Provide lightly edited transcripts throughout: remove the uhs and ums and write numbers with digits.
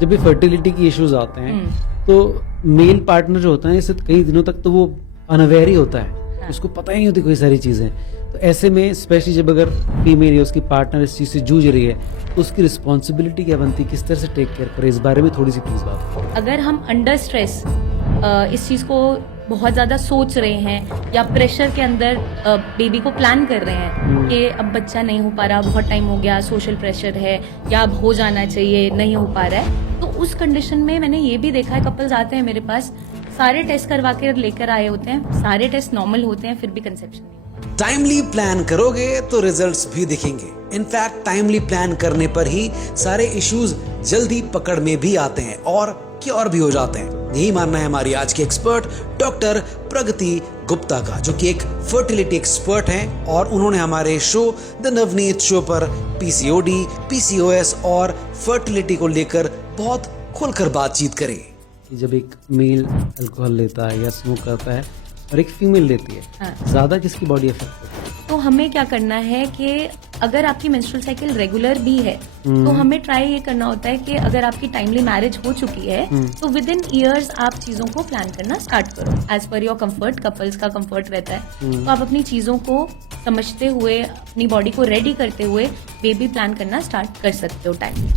जब भी फर्टिलिटी की इश्यूज आते हैं तो मेल पार्टनर जो होता है इससे कई दिनों तक तो वो अनअवेयर ही होता है, उसको पता ही नहीं होती कोई सारी चीजें। तो ऐसे में स्पेशली जब अगर फीमेल या उसकी पार्टनर इस चीज से जूझ रही है तो उसकी रिस्पॉन्सिबिलिटी क्या बनती है, किस तरह से टेक केयर करे, इस बारे में थोड़ी सी प्लीज बात करें। अगर हम अंडर स्ट्रेस इस चीज को बहुत ज्यादा सोच रहे हैं या प्रेशर के अंदर बेबी को प्लान कर रहे हैं कि अब बच्चा नहीं हो पा रहा, बहुत टाइम हो गया, सोशल प्रेशर है या अब हो जाना चाहिए, नहीं हो पा रहा है, तो उस कंडीशन में मैंने ये भी देखा है कपल्स आते हैं मेरे पास, सारे टेस्ट करवा के लेकर आए होते हैं, सारे टेस्ट नॉर्मल होते हैं, फिर भी कंसेप्शन नहीं। टाइमली प्लान करोगे तो रिजल्ट्स भी दिखेंगे। इनफैक्ट टाइमली प्लान करने पर ही सारे इश्यूज जल्दी पकड़ में भी आते हैं और क्योर भी हो जाते हैं। यही मानना है हमारी आज की एक्सपर्ट डॉक्टर प्रगति गुप्ता का, जो कि एक फर्टिलिटी एक्सपर्ट हैं और उन्होंने हमारे शो द नवनीत शो पर पीसीओडी, पीसीओएस और फर्टिलिटी को लेकर बहुत खुलकर बातचीत करी। जब एक मेल अल्कोहल लेता है या स्मोक करता है और एक फीमेल लेती है, हाँ। ज्यादा किसकी बॉडी इफेक्ट होती है? तो हमें क्या करना है कि अगर आपकी मेंस्ट्रुअल साइकिल रेगुलर भी है तो हमें ट्राई ये करना होता है कि अगर आपकी टाइमली मैरिज हो चुकी है तो विद इन ईयर्स आप चीजों को प्लान करना स्टार्ट करो as per your comfort. Couples का कंफर्ट रहता है तो आप अपनी चीजों को समझते हुए, अपनी बॉडी को रेडी करते हुए बेबी प्लान करना स्टार्ट कर सकते हो टाइम।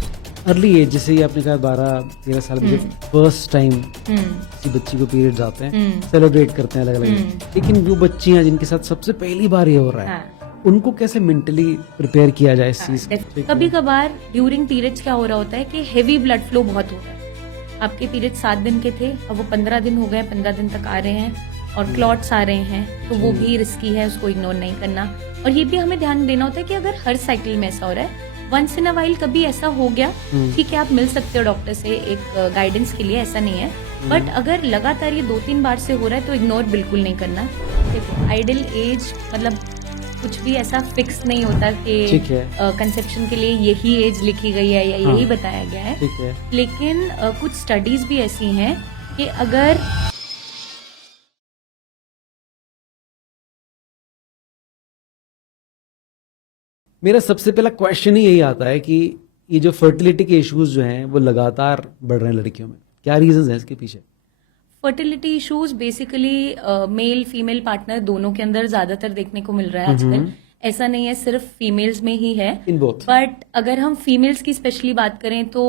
अर्ली एज, जैसे ही आपने कहा 12-13 साल में फर्स्ट टाइम किसी बच्ची को पीरियड्स आते हैं, सेलिब्रेट करते हैं अलग अलग, लेकिन वो बच्चियां जिनके साथ सबसे पहली बार ये हो रहा है, उनको कैसे मेंटली प्रिपेयर किया जाए इस चीज को? कभी कभार ड्यूरिंग पीरियड्स क्या हो रहा होता है कि हेवी ब्लड फ्लो बहुत हो रहा है। आपके पीरियड 7 दिन के थे, अब वो 15 दिन हो गए, 15 दिन तक आ रहे हैं और क्लॉट्स आ रहे हैं, तो वो भी रिस्की है, उसको इग्नोर नहीं करना। और ये भी हमें ध्यान देना होता है कि अगर हर साइकिल में ऐसा हो रहा है, वंस इन अ वाइल कभी ऐसा हो गया, ठीक है, आप मिल सकते हो डॉक्टर से एक गाइडेंस के लिए, ऐसा नहीं है। बट अगर लगातार ये 2-3 बार से हो रहा है तो इग्नोर बिल्कुल नहीं करना। देखो, आइडियल एज मतलब कुछ भी ऐसा फिक्स नहीं होता कि कंसेप्शन के लिए यही एज लिखी गई है या यही बताया गया है, ठीक है। लेकिन कुछ स्टडीज भी ऐसी हैं कि अगर मेरा सबसे पहला क्वेश्चन ही यही आता है कि ये जो फर्टिलिटी के इश्यूज जो हैं वो लगातार बढ़ रहे हैं लड़कियों में, क्या रीजंस हैं इसके पीछे? Fertility issues basically male female partner दोनों के अंदर ज्यादातर देखने को मिल रहा है आजकल। ऐसा नहीं है सिर्फ फीमेल्स में ही है, इन बोथ। बट अगर हम फीमेल्स की स्पेशली बात करें तो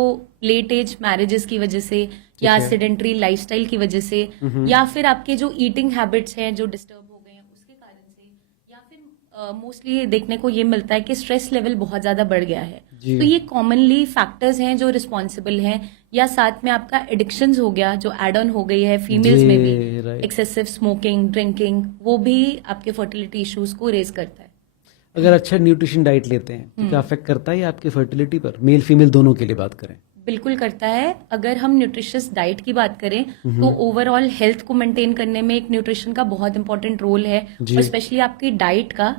लेट एज मैरिजेस की वजह से या सेडेंटरी लाइफस्टाइल की वजह से या फिर आपके जो ईटिंग हैबिट्स हैं जो डिस्टर्ब हो गए हैं उसके कारण से, या फिर मोस्टली देखने को ये मिलता है कि स्ट्रेस लेवल बहुत ज्यादा बढ़ गया है। तो ये कॉमनली फैक्टर्स हैं जो रिस्पॉन्सिबल हैं, या साथ में आपका एडिक्शंस हो गया जो एड ऑन हो गई है फीमेल्स में भी, एक्सेसिव स्मोकिंग, ड्रिंकिंग, वो भी आपके फर्टिलिटी इश्यूज को रेज करता है। अगर अच्छा न्यूट्रिशन डाइट लेते हैं तो क्या अफेक्ट करता है ये आपकी फर्टिलिटी पर? मेल फीमेल दोनों के लिए बात करें। बिल्कुल करता है। अगर हम न्यूट्रिशियस डाइट की बात करें तो ओवरऑल हेल्थ को मेंटेन करने में एक न्यूट्रिशन का बहुत इंपॉर्टेंट रोल है, और स्पेशली आपकी डाइट का,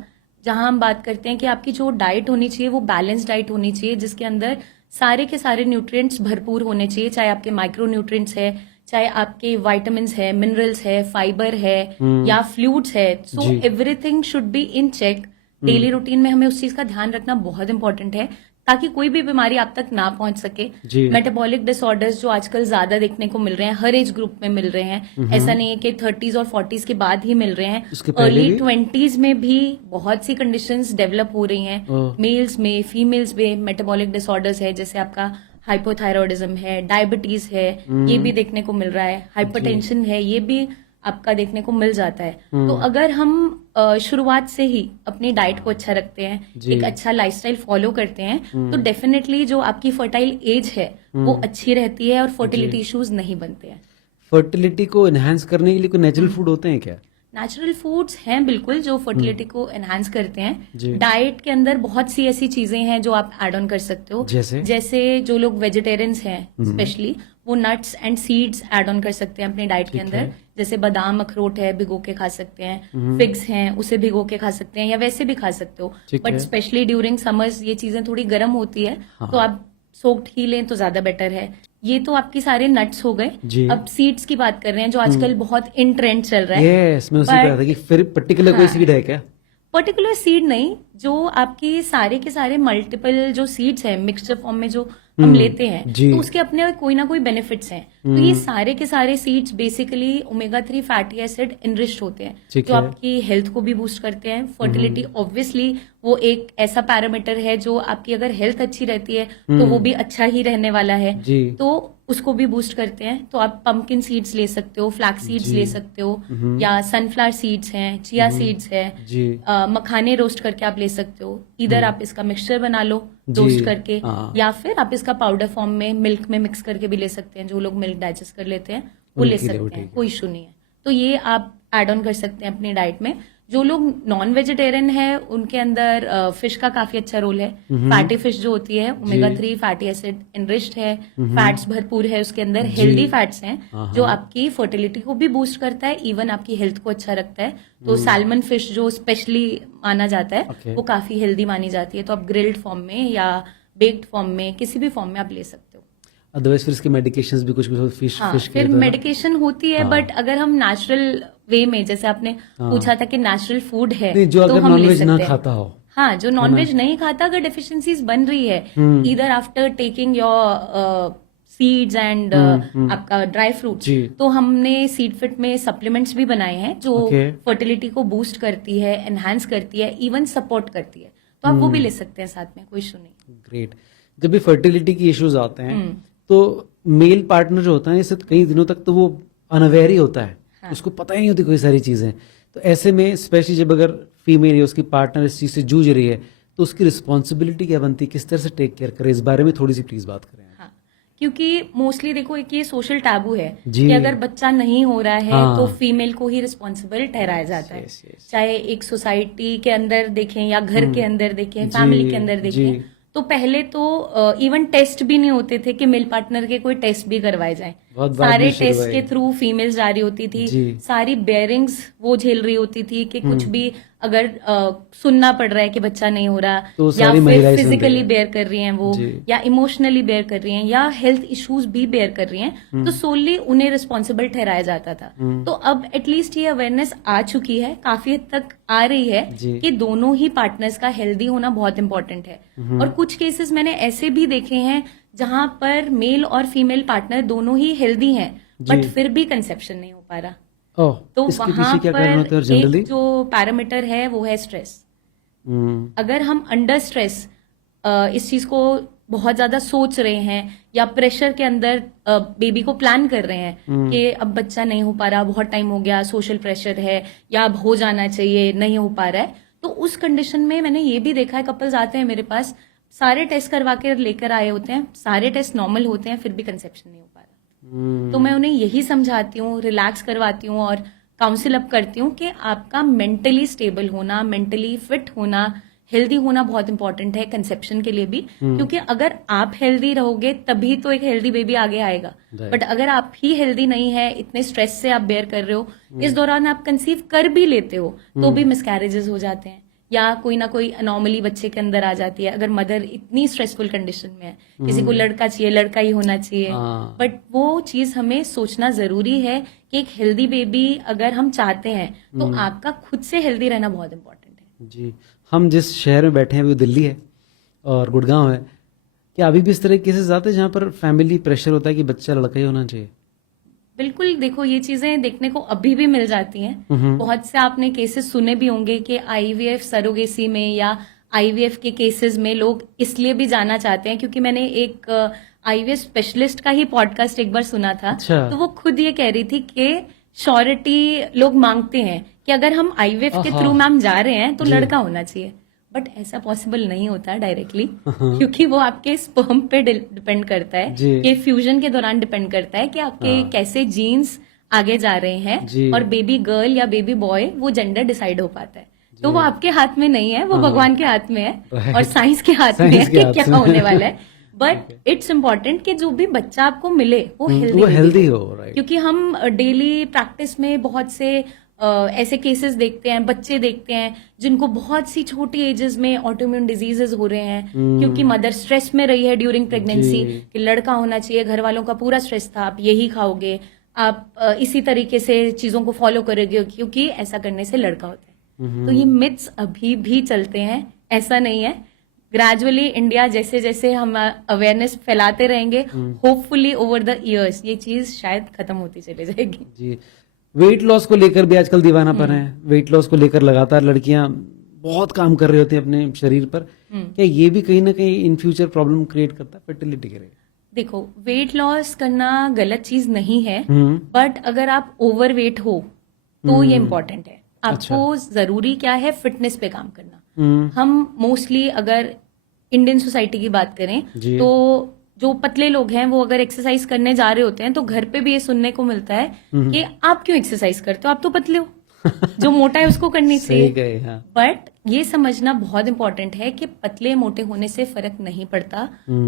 जहां हम बात करते हैं कि आपकी जो डाइट होनी चाहिए वो बैलेंस डाइट होनी चाहिए, जिसके अंदर सारे के सारे न्यूट्रिएंट्स भरपूर होने चाहिए, चाहे आपके माइक्रो न्यूट्रिएंट्स है, चाहे आपके विटामिन्स है, मिनरल्स है, फाइबर है या फ्लूइड्स है। So everything should be in check. Daily routine में हमें उस चीज का ध्यान रखना बहुत इंपॉर्टेंट है ताकि कोई भी बीमारी आप तक ना पहुंच सके। मेटाबॉलिक डिसऑर्डर्स जो आजकल ज्यादा देखने को मिल रहे हैं, हर एज ग्रुप में मिल रहे हैं, ऐसा नहीं है कि 30s और 40s के बाद ही मिल रहे हैं, अर्ली 20s में भी बहुत सी कंडीशंस डेवलप हो रही हैं, मेल्स में, फीमेल्स में मेटाबॉलिक डिसऑर्डर्स है, जैसे आपका हाइपोथायरॉयडिज्म है, डायबिटीज है, ये भी देखने को मिल रहा है, हाइपरटेंशन है, ये भी आपका देखने को मिल जाता है। तो अगर हम शुरुआत से ही अपनी डाइट को अच्छा रखते हैं, एक अच्छा लाइफस्टाइल फॉलो करते हैं, तो डेफिनेटली जो आपकी फर्टाइल एज है वो अच्छी रहती है और फर्टिलिटी इश्यूज नहीं बनते हैं। फर्टिलिटी को एनहांस करने के लिए कोई नेचुरल फूड होते हैं क्या? नेचुरल फूड्स हैं बिल्कुल जो फर्टिलिटी को एनहांस करते हैं। डाइट के अंदर बहुत सी ऐसी चीजें हैं जो आप ऐड ऑन कर सकते हो, जैसे जो लोग वेजिटेरियंस हैं स्पेशली, वो nuts and seeds add on कर सकते हैं अपने डाइट के अंदर, जैसे बादाम, अखरोट है, भिगो के खा सकते हैं, फिग्स हैं, उसे भिगो के खा सकते हैं या वैसे भी खा सकते हो। बट स्पेशली ड्यूरिंग समर्स ये चीजें थोड़ी गर्म होती है, तो आप सोक्ड ही लें तो ज्यादा बेटर है। ये तो आपके सारे नट्स हो गए। अब सीड्स की बात कर रहे हैं जो आजकल बहुत इन ट्रेंड चल रहा है। मैं उसी कह रहा था कि फिर पर्टिकुलर कोई सीड है क्या? पर्टिकुलर सीड नहीं, जो आपके सारे के सारे मल्टीपल जो सीड्स है मिक्सचर फॉर्म में जो हम लेते हैं जी। तो उसके अपने कोई ना कोई बेनिफिट्स हैं। तो ये सारे के सारे seeds basically omega 3 fatty acid enriched होते हैं ठीक जो है। आपकी हेल्थ को भी बूस्ट करते हैं। फर्टिलिटी ऑब्वियसली वो एक ऐसा पैरामीटर है जो आपकी अगर हेल्थ अच्छी रहती है तो वो भी अच्छा ही रहने वाला है, जी। तो उसको भी बूस्ट करते हैं। तो आप पंपकिन सीड्स ले सकते हो, फ्लैक्स सीड्स ले सकते हो, या सनफ्लावर सीड्स हैं, चिया सीड्स है, जी। मखाने रोस्ट करके आप ले सकते हो। इधर आप इसका मिक्सचर बना लो जी, रोस्ट करके, हाँ। या फिर आप इसका पाउडर फॉर्म में मिल्क में मिक्स करके भी ले सकते हैं। जो लोग मिल्क डाइजेस्ट कर लेते हैं वो ले उनके लिए वो सकते हैं, ठीक है। कोई इशू नहीं है। तो ये आप ऐड ऑन कर सकते हैं अपनी डाइट में। जो लोग नॉन वेजिटेरियन है उनके अंदर फिश का काफी अच्छा रोल है। फैटी फिश जो होती है ओमेगा 3 फैटी एसिड इनरिच्ड है, फैट्स भरपूर है उसके अंदर, हेल्दी फैट्स हैं जो आपकी फर्टिलिटी को भी बूस्ट करता है, इवन आपकी हेल्थ को अच्छा रखता है। तो सैल्मन फिश जो स्पेशली माना जाता है Okay. वो काफी हेल्दी मानी जाती है। तो आप ग्रिल्ड फॉर्म में या बेक्ड फॉर्म में किसी भी फॉर्म में आप ले सकते हो। अदरवाइज फिर इसके मेडिकेशंस भी कुछ फिश हाँ, फिश के फिर लिए तो- मेडिकेशन होती है, बट अगर हम नेचुरल वे में, जैसे आपने पूछा था कि नेचुरल फूड है नहीं, जो तो अगर हम ले नॉनवेज ना सकते हैं। खाता हो। हाँ, जो नॉनवेज नहीं खाता, अगर डेफिशिएंसीज बन रही है इधर after taking your seeds and आपका ड्राई फ्रूट, जी। तो हमने सीड फिट में सप्लीमेंट्स भी बनाए हैं जो Okay. फर्टिलिटी को बूस्ट करती है, एनहांस करती है, इवन सपोर्ट करती है। तो आप वो भी ले सकते हैं साथ में, कोई इशू नहीं। ग्रेट। जब भी फर्टिलिटी की इश्यूज आते हैं तो मेल पार्टनर जो होता है इससे कई दिनों तक तो वो अनअवेयर ही होता है, उसको पता ही नहीं होती कोई सारी चीजें। तो ऐसे में स्पेशली जब अगर फीमेल या उसकी पार्टनर इस चीज से जूझ रही है तो उसकी रिस्पॉन्सिबिलिटी क्या बनती है, किस तरह से टेक केयर करे, इस बारे में थोड़ी सी प्लीज बात करें। हाँ, क्योंकि मोस्टली देखो एक ये सोशल टैबू है जी। कि अगर बच्चा नहीं हो रहा है हाँ। तो फीमेल को ही रिस्पॉन्सिबल ठहराया जाता है। yes. चाहे एक सोसाइटी के अंदर देखें या घर के अंदर देखें, फैमिली के अंदर जी। देखें, तो पहले तो इवन टेस्ट भी नहीं होते थे कि मेल पार्टनर के कोई टेस्ट भी करवाए जाए। बहुत बाद सारे में शुरू टेस्ट हुए। के थ्रू फीमेल्स जा रही होती थी, जी। सारी बेयरिंग्स वो झेल रही होती थी कि कुछ भी अगर सुनना पड़ रहा है कि बच्चा नहीं हो रहा, तो या सारी फिर महिलाएं सुनती फिजिकली हैं। बेयर कर रही हैं वो, जी। या इमोशनली बेयर कर रही हैं, या हेल्थ इश्यूज भी बेयर कर रही हैं, तो सोनली उन्हें रिस्पॉन्सिबल ठहराया जाता था। तो अब एटलीस्ट ये अवेयरनेस आ चुकी है, काफी हद तक आ रही है जी। कि दोनों ही पार्टनर्स का हेल्दी होना बहुत इंपॉर्टेंट है। और कुछ केसेस मैंने ऐसे भी देखे हैं जहां पर मेल और फीमेल पार्टनर दोनों ही हेल्दी हैं बट फिर भी कंसेप्शन नहीं हो पा रहा। ओह, तो इसके वहां पीछे क्या कारण होते पर हैं जनरली? एक जो पैरामीटर है वो है स्ट्रेस। अगर हम अंडर स्ट्रेस इस चीज को बहुत ज्यादा सोच रहे हैं या प्रेशर के अंदर बेबी को प्लान कर रहे हैं कि अब बच्चा नहीं हो पा रहा, बहुत टाइम हो गया, सोशल प्रेशर है या अब हो जाना चाहिए, नहीं हो पा रहा है, तो उस कंडीशन में मैंने ये भी देखा है कपल्स आते हैं मेरे पास, सारे टेस्ट करवा के लेकर आए होते हैं, सारे टेस्ट नॉर्मल होते हैं, फिर भी कंसेप्शन नहीं हो पा रहा। तो मैं उन्हें यही समझाती हूँ, रिलैक्स करवाती हूँ और काउंसिल अप करती हूँ कि आपका मेंटली स्टेबल होना, मेंटली फिट होना, हेल्दी होना बहुत इंपॉर्टेंट है कंसेप्शन के लिए भी, क्योंकि अगर आप हेल्दी रहोगे तभी तो एक हेल्दी बेबी आगे आएगा। बट अगर आप ही हेल्दी नहीं है, इतने स्ट्रेस से आप बेयर कर रहे हो, इस दौरान आप कंसीव कर भी लेते हो तो भी मिसकैरेजेस हो जाते हैं या कोई ना कोई अनोमली बच्चे के अंदर आ जाती है। अगर मदर इतनी स्ट्रेसफुल कंडीशन में है, किसी को लड़का चाहिए, लड़का ही होना चाहिए, बट वो चीज हमें सोचना जरूरी है कि एक हेल्दी बेबी अगर हम चाहते हैं तो आपका खुद से हेल्दी रहना बहुत इंपॉर्टेंट है। जी, हम जिस शहर में बैठे हैं वो दिल्ली है और गुड़गांव है, क्या अभी भी इस तरह के केसेस आते हैं जहाँ पर फैमिली प्रेशर होता है कि बच्चा लड़का ही होना चाहिए? बिल्कुल, देखो ये चीजें देखने को अभी भी मिल जाती हैं। बहुत से आपने केसेस सुने भी होंगे कि आईवीएफ सरोगेसी में या आईवीएफ के केसेस में लोग इसलिए भी जाना चाहते हैं, क्योंकि मैंने एक आईवीएफ स्पेशलिस्ट का ही पॉडकास्ट एक बार सुना था। अच्छा। तो वो खुद ये कह रही थी कि श्योरिटी लोग मांगते हैं कि अगर हम आईवीएफ के थ्रू मैम जा रहे हैं तो लड़का होना चाहिए, बट ऐसा पॉसिबल नहीं होता डायरेक्टली, क्योंकि वो आपके स्पर्म पे डिपेंड करता है, कि फ्यूजन के दौरान डिपेंड करता है कि आपके कैसे जीन्स आगे जा रहे हैं, और बेबी गर्ल या बेबी बॉय वो जेंडर डिसाइड हो पाता है। तो वो आपके हाथ में नहीं है, वो भगवान के हाथ में है और साइंस के हाथ में है कि क्या होने वाला है। बट इट्स इम्पॉर्टेंट कि जो भी बच्चा आपको मिले वो हेल्दी हो, क्योंकि हम डेली प्रैक्टिस में बहुत से ऐसे केसेस देखते हैं, बच्चे देखते हैं जिनको बहुत सी छोटी एजेस में ऑटोइम्यून डिजीजेस हो रहे हैं, क्योंकि मदर स्ट्रेस में रही है ड्यूरिंग प्रेगनेंसी कि लड़का होना चाहिए, घर वालों का पूरा स्ट्रेस था, आप यही खाओगे, आप इसी तरीके से चीजों को फॉलो करोगे क्योंकि ऐसा करने से लड़का होता है। तो ये मिथ्स अभी भी चलते हैं, ऐसा नहीं है। ग्रेजुअली इंडिया जैसे जैसे हम अवेयरनेस फैलाते रहेंगे, होपफुली ओवर द इयर्स ये चीज शायद खत्म होती चली जाएगी। जी, वेट लॉस को लेकर भी आजकल दीवानापन है। वेट लॉस को लेकर लगातार लड़कियां बहुत काम कर रही होती हैं अपने शरीर पर। क्या ये भी कहीं ना कहीं इन फ्यूचर प्रॉब्लम क्रिएट करता है फर्टिलिटी के लिए? देखो, वेट लॉस करना गलत चीज नहीं है, बट अगर आप ओवर वेट हो तो ये इम्पोर्टेंट है। आपको जरूरी क्या है, फिटनेस पे काम करना। हम मोस्टली अगर इंडियन सोसाइटी की बात करें तो जो पतले लोग हैं वो अगर एक्सरसाइज करने जा रहे होते हैं तो घर पे भी ये सुनने को मिलता है कि आप क्यों एक्सरसाइज करते हो, आप तो पतले हो, जो मोटा है उसको करनी चाहिए। हाँ। बट ये समझना बहुत इंपॉर्टेंट है कि पतले मोटे होने से फर्क नहीं पड़ता,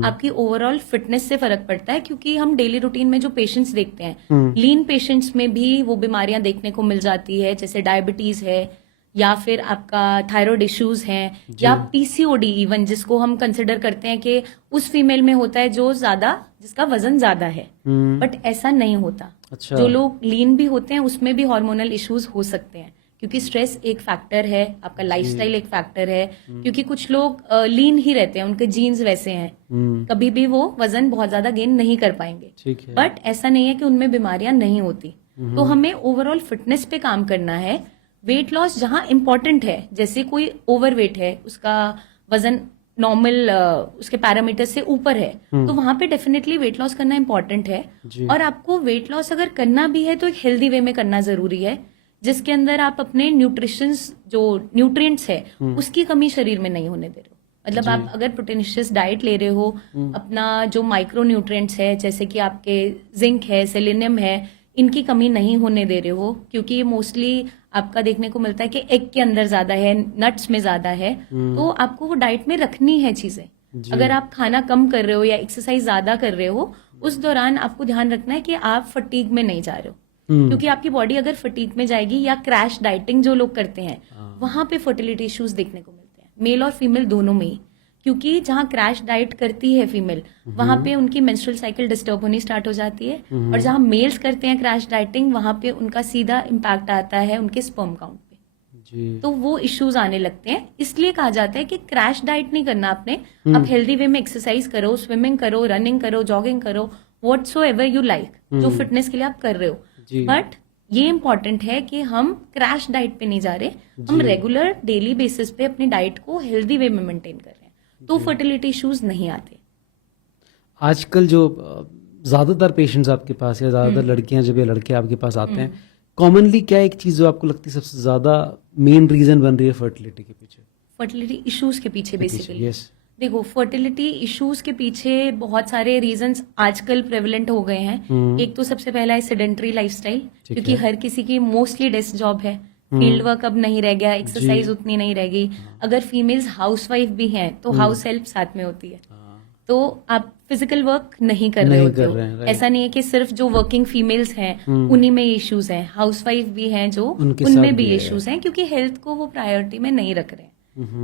आपकी ओवरऑल फिटनेस से फर्क पड़ता है। क्योंकि हम डेली रूटीन में जो पेशेंट्स देखते हैं, लीन पेशेंट्स में भी वो बीमारियां देखने को मिल जाती है, जैसे डायबिटीज है या फिर आपका थायराइड इश्यूज हैं या पीसीओडी इवन, जिसको हम कंसिडर करते हैं कि उस फीमेल में होता है जो जिसका वजन ज्यादा है, बट ऐसा नहीं होता। अच्छा। जो लोग लीन भी होते हैं उसमें भी हार्मोनल इश्यूज हो सकते हैं, क्योंकि स्ट्रेस एक फैक्टर है, आपका लाइफस्टाइल एक फैक्टर है। क्योंकि कुछ लोग लीन ही रहते हैं, उनके जीन्स वैसे हैं, कभी भी वो वजन बहुत ज्यादा गेन नहीं कर पाएंगे। ठीक है। बट ऐसा नहीं है कि उनमें बीमारियां नहीं होती। तो हमें ओवरऑल फिटनेस पे काम करना है। वेट लॉस जहां इंपॉर्टेंट है, जैसे कोई ओवर वेट है, उसका वजन नॉर्मल उसके पैरामीटर से ऊपर है, तो वहां पे डेफिनेटली वेट लॉस करना इंपॉर्टेंट है। और आपको वेट लॉस अगर करना भी है तो एक हेल्दी वे में करना जरूरी है, जिसके अंदर आप अपने न्यूट्रिशंस जो न्यूट्रिएंट्स है उसकी कमी शरीर में नहीं होने दे रहे हो। मतलब आप अगर प्रोटीनिशियस डाइट ले रहे हो, अपना जो माइक्रो न्यूट्रिएंट्स है जैसे कि आपके जिंक है, सेलेनियम है, इनकी कमी नहीं होने दे रहे हो, क्योंकि ये मोस्टली आपका देखने को मिलता है कि एग के अंदर ज्यादा है, नट्स में ज्यादा है, तो आपको वो डाइट में रखनी है चीजें। अगर आप खाना कम कर रहे हो या एक्सरसाइज ज्यादा कर रहे हो, उस दौरान आपको ध्यान रखना है कि आप फटीग में नहीं जा रहे हो, क्योंकि आपकी बॉडी अगर फटीग में जाएगी या क्रैश डाइटिंग जो लोग करते हैं वहां पे फर्टिलिटी इश्यूज देखने को मिलते हैं, मेल और फीमेल दोनों में ही। क्योंकि जहां क्रैश डाइट करती है फीमेल, वहां पे उनकी मेंस्ट्रुअल साइकिल डिस्टर्ब होनी स्टार्ट हो जाती है, और जहां मेल्स करते हैं क्रैश डाइटिंग, वहां पे उनका सीधा इम्पैक्ट आता है उनके स्पर्म काउंट पे। तो वो इश्यूज आने लगते हैं। इसलिए कहा जाता है कि क्रैश डाइट नहीं करना आपने, आप हेल्दी वे में एक्सरसाइज करो, स्विमिंग करो, रनिंग करो, जॉगिंग करो, व्हाटसोएवर यू लाइक, जो फिटनेस के लिए आप कर रहे हो। बट ये इंपॉर्टेंट है कि हम क्रैश डाइट पे नहीं जा रहे, हम रेगुलर डेली बेसिस पे अपनी डाइट को हेल्दी वे में मेंटेन कर रहे हैं, तो फर्टिलिटी इश्यूज नहीं आते। आजकल जो ज्यादातर पेशेंट्स आपके पास या ज्यादातर लड़कियां जब ये लड़के आपके पास आते हैं, कॉमनली क्या एक चीज जो आपको लगती है सबसे ज्यादा मेन रीजन बन रही है फर्टिलिटी के पीछे? फर्टिलिटी इश्यूज के पीछे बेसिकली यस। देखो, फर्टिलिटी इश्यूज के पीछे बहुत सारे रीजंस आजकल प्रेवलेंट हो गए हैं। एक तो सबसे पहला है सेडेंटरी लाइफस्टाइल, क्योंकि हर किसी की मोस्टली डेस्क जॉब है, फील्ड वर्क अब नहीं रह गया, एक्सरसाइज उतनी नहीं रह गई। अगर फीमेल्स हाउसवाइफ भी हैं तो हाउस हेल्प साथ में होती है, तो आप फिजिकल वर्क नहीं कर रहे होते हो। ऐसा नहीं है कि सिर्फ जो वर्किंग फीमेल्स हैं उन्हीं में इश्यूज हैं, हाउसवाइफ भी हैं जो उनमें भी इश्यूज हैं, क्योंकि हेल्थ को वो प्रायोरिटी में नहीं रख रहे हैं।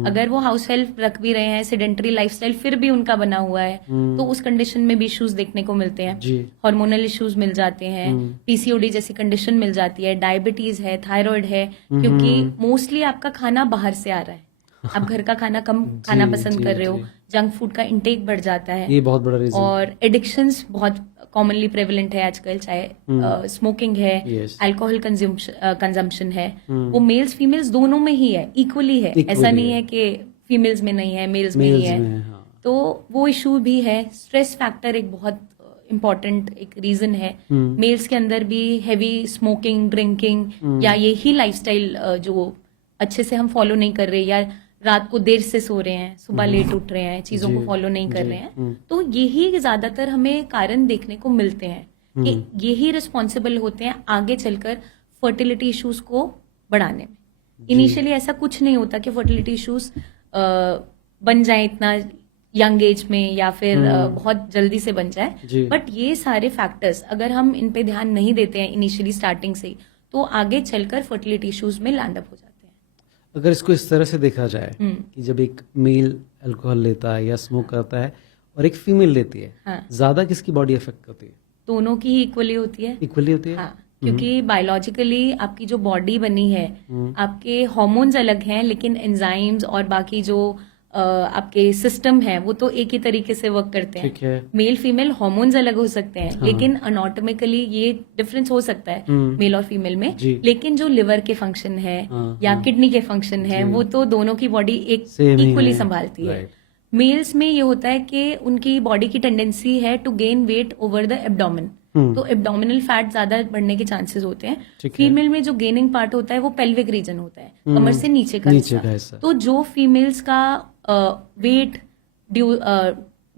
अगर वो हाउस हेल्प रख भी रहे हैं, सेडेंटरी लाइफस्टाइल फिर भी उनका बना हुआ है, तो उस कंडीशन में भी इश्यूज देखने को मिलते हैं। हार्मोनल इश्यूज मिल जाते हैं, पीसीओडी जैसी कंडीशन मिल जाती है, डायबिटीज है, थायराइड है, क्योंकि मोस्टली आपका खाना बाहर से आ रहा है, आप घर का खाना कम खाना पसंद कर रहे हो, जंक फूड का इंटेक बढ़ जाता है, ये बहुत बड़ा रीजन। और एडिक्शंस बहुत कॉमनली प्रेवलेंट है आजकल, चाहे स्मोकिंग है, अल्कोहल कंजम्पशन है, वो मेल्स फीमेल्स दोनों में ही है, इक्वली है। ऐसा नहीं है कि फीमेल्स में नहीं है, मेल्स में ही है। तो वो इशू भी है। स्ट्रेस फैक्टर एक बहुत इम्पॉर्टेंट एक रीजन है। मेल्स के अंदर भी हैवी स्मोकिंग, ड्रिंकिंग या यही लाइफस्टाइल जो अच्छे से हम फॉलो नहीं कर रहे, या रात को देर से सो रहे हैं, सुबह लेट उठ रहे हैं, चीजों को फॉलो नहीं कर रहे हैं, तो यही ज्यादातर हमें कारण देखने को मिलते हैं कि यही रिस्पॉन्सिबल होते हैं आगे चलकर फर्टिलिटी इश्यूज को बढ़ाने में। इनिशियली ऐसा कुछ नहीं होता कि फर्टिलिटी इश्यूज बन जाए इतना यंग एज में, या फिर बहुत जल्दी से बन जाए, बट ये सारे फैक्टर्स अगर हम इन पे ध्यान नहीं देते हैं इनिशियली स्टार्टिंग से, तो आगे चलकर फर्टिलिटी इश्यूज में लैंड अप हो जाते हैं। अगर इसको इस तरह से देखा जाए कि जब एक मेल अल्कोहल लेता है या स्मोक करता है और एक फीमेल लेती है, ज्यादा किसकी बॉडी इफेक्ट होती है? दोनों की ही इक्वली होती है। इक्वली होती है, हाँ, क्योंकि बायोलॉजिकली आपकी जो बॉडी बनी है, आपके हार्मोन्स अलग हैं, लेकिन एंजाइम्स और बाकी जो आपके सिस्टम है वो तो एक ही तरीके से वर्क करते ठीक है। हैं। मेल फीमेल हॉर्मोन्स अलग हो सकते हैं, हाँ। लेकिन अनाटॉमिकली ये डिफरेंस हो सकता है मेल और फीमेल में। जी। लेकिन जो लिवर के फंक्शन है हाँ, या हाँ। किडनी के फंक्शन है वो तो दोनों की बॉडी एक Same ही इक्वली है। संभालती है। Right. मेल्स में ये होता है कि उनकी बॉडी की टेंडेंसी है to gain weight over the abdomen, तो एब्डोमिनल फैट ज्यादा बढ़ने के चांसेस होते हैं। ठीक है। फीमेल में जो गेनिंग पार्ट होता है वो पेल्विक रीजन होता है, कमर से नीचे का नीचे का हिस्सा। तो जो फीमेल्स का वेट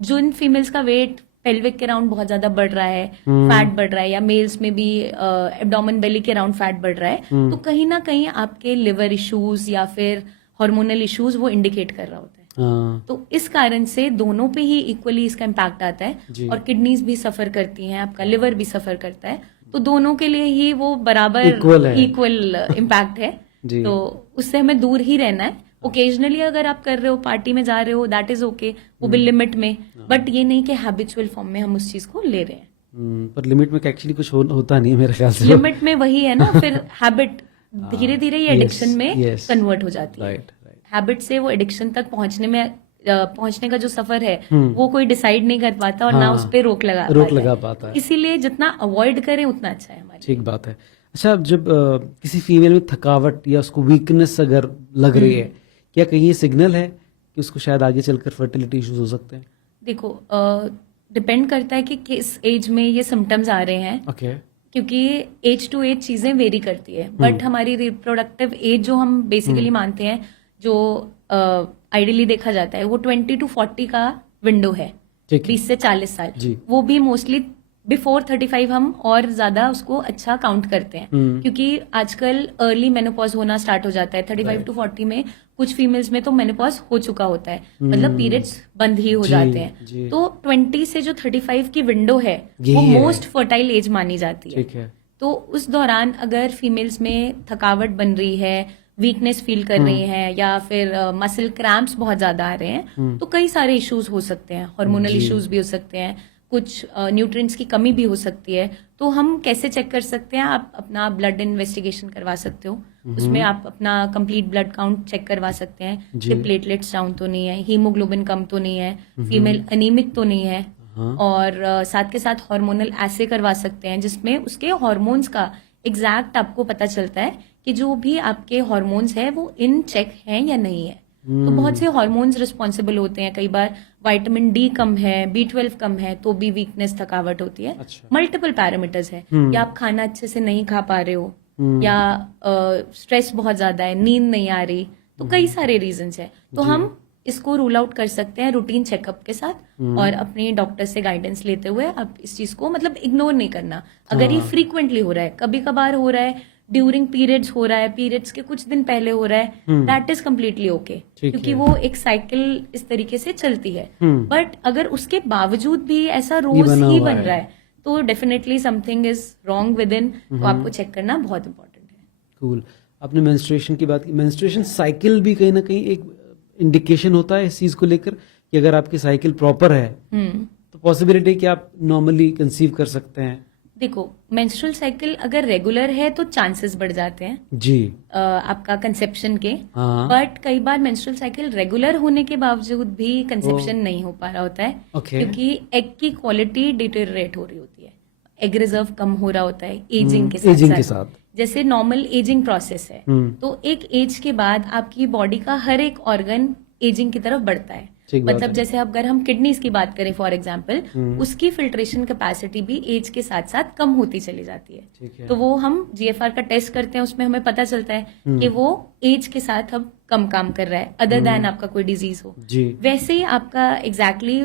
जिन फीमेल्स का वेट पेल्विक के अराउंड बहुत ज्यादा बढ़ रहा है, फैट बढ़ रहा है, या मेल्स में भी एब्डोमेन बेली के अराउंड फैट बढ़ रहा है, तो कहीं ना कहीं आपके लिवर इश्यूज या फिर हार्मोनल इश्यूज वो इंडिकेट कर रहा होता है। हाँ, तो इस कारण से दोनों पे ही इक्वली इसका इम्पैक्ट आता जी। है, और किडनीज भी सफर करती हैं, आपका लिवर भी सफर करता है, तो दोनों के लिए ही वो बराबर Equal है। इक्वल इम्पैक्ट है। जी। तो उससे हमें दूर ही रहना है। ओकेजनली अगर आप कर रहे हो, पार्टी में जा रहे हो, दैट इज ओके, वो भी लिमिट में, बट ये नहीं कि हैबिचुअल फॉर्म में हम उस चीज को ले रहे हैं। पर लिमिट में एक्चुअली कुछ होता नहीं है मेरे ख्याल से। लिमिट में वही है ना, फिर हैबिट धीरे धीरे ये yes, एडिक्शन में yes. कन्वर्ट हो जाती है। Right, right. हैबिट से वो एडिक्शन तक पहुंचने का जो सफर है वो कोई डिसाइड नहीं कर पाता, और ना हाँ, उस पे रोक लगा पाता है। इसीलिए जितना अवॉइड करें उतना अच्छा है हमारे लिए। ठीक बात है। अच्छा, जब किसी फीमेल में थकावट या उसको वीकनेस अगर लग रही है, क्या कहीं ये सिग्नल है कि उसको शायद आगे चलकर फर्टिलिटी इश्यूज हो सकते हैं? देखो, डिपेंड करता है कि किस एज में ये सिम्टम्स आ रहे हैं, ओके। क्योंकि एज टू एज चीजें वेरी करती है। बट हमारी रिप्रोडक्टिव एज जो हम बेसिकली मानते हैं, जो आइडियली देखा जाता है, वो 20 to 40 का विंडो है, ठीक है। 20 से 40 साल। जी। वो भी मोस्टली बिफोर 35 हम और ज्यादा उसको अच्छा काउंट करते हैं, क्योंकि आजकल अर्ली मेनोपॉज होना स्टार्ट हो जाता है 35 to 40 में। कुछ फीमेल्स में तो मेनोपॉज हो चुका होता है, मतलब पीरियड्स बंद ही हो जी, जाते हैं। जी। तो 20 से जो 35 की विंडो है वो यही है। मोस्ट फर्टाइल एज मानी जाती है। ठीक है। तो उस दौरान अगर फीमेल्स में थकावट बन रही है, वीकनेस फील कर रही हैं, या फिर मसल क्रैम्प्स बहुत ज्यादा आ रहे हैं, तो कई सारे इश्यूज हो सकते हैं। हार्मोनल इश्यूज भी हो सकते हैं, कुछ न्यूट्रिएंट्स की कमी भी हो सकती है। तो हम कैसे चेक कर सकते हैं? आप अपना ब्लड इन्वेस्टिगेशन करवा सकते हो, उसमें आप अपना कंप्लीट ब्लड काउंट चेक करवा सकते हैं कि प्लेटलेट्स डाउन तो नहीं है, हीमोग्लोबिन कम तो नहीं है, फीमेल अनीमिक तो नहीं है, और साथ के साथ हार्मोनल एसे करवा सकते हैं, जिसमें उसके हार्मोन्स का एग्जैक्ट आपको पता चलता है कि जो भी आपके हार्मोन्स है वो इन चेक हैं या नहीं है। तो बहुत से हार्मोन्स रिस्पॉन्सिबल होते हैं। कई बार विटामिन डी कम है, B12 कम है, तो भी वीकनेस थकावट होती है। अच्छा। मल्टीपल पैरामीटर्स है, या आप खाना अच्छे से नहीं खा पा रहे हो, या स्ट्रेस बहुत ज्यादा है, नींद नहीं आ रही, तो कई सारे रीजंस है। तो हम इसको रूल आउट कर सकते हैं रूटीन चेकअप के साथ, और अपने डॉक्टर से गाइडेंस लेते हुए। अब इस चीज को मतलब इग्नोर नहीं करना। अगर ये फ्रीक्वेंटली हो रहा है, कभी कभार हो रहा है, ड्यूरिंग पीरियड्स हो रहा है, पीरियड्स के कुछ दिन पहले हो रहा है, दैट इज कम्प्लीटली ओके, क्योंकि वो एक साइकिल इस तरीके से चलती है। बट अगर उसके बावजूद भी ऐसा रोज ही बन रहा है, तो definitely something is wrong with in, तो आपको चेक करना बहुत इंपॉर्टेंट है। कूल। आपने मेंस्ट्रुएशन की बात की। मेंस्ट्रुएशन साइकिल भी कहीं ना कहीं एक इंडिकेशन होता है इस चीज को लेकर कि अगर आपकी साइकिल प्रॉपर है तो पॉसिबिलिटी कि आप नॉर्मली कंसीव कर सकते हैं। देखो, मेंस्ट्रुअल साइकिल अगर रेगुलर है तो चांसेस बढ़ जाते हैं जी। आपका कंसेप्शन के। हाँ। बट कई बार मेंस्ट्रुअल साइकिल रेगुलर होने के बावजूद भी कंसेप्शन नहीं हो पा रहा होता है, Okay. क्योंकि एग की क्वालिटी डिटेरियोरेट हो रही होती है, एग रिजर्व कम हो रहा होता है एजिंग के साथ। एजिंग के साथ जैसे नॉर्मल एजिंग प्रोसेस है, तो एक एज के बाद आपकी बॉडी का हर एक ऑर्गन एजिंग की तरफ बढ़ता है। ठीक बात मतलब है। जैसे अगर हम किडनीज की बात करें फॉर एग्जांपल, उसकी फिल्ट्रेशन कैपेसिटी भी एज के साथ साथ कम होती चली जाती ठीक है। है। तो वो हम GFR का टेस्ट करते हैं, उसमें हमें पता चलता है कि वो एज के साथ अब कम काम कर रहा है, अदर दैन आपका कोई डिजीज हो। जी। वैसे ही आपका एग्जैक्टली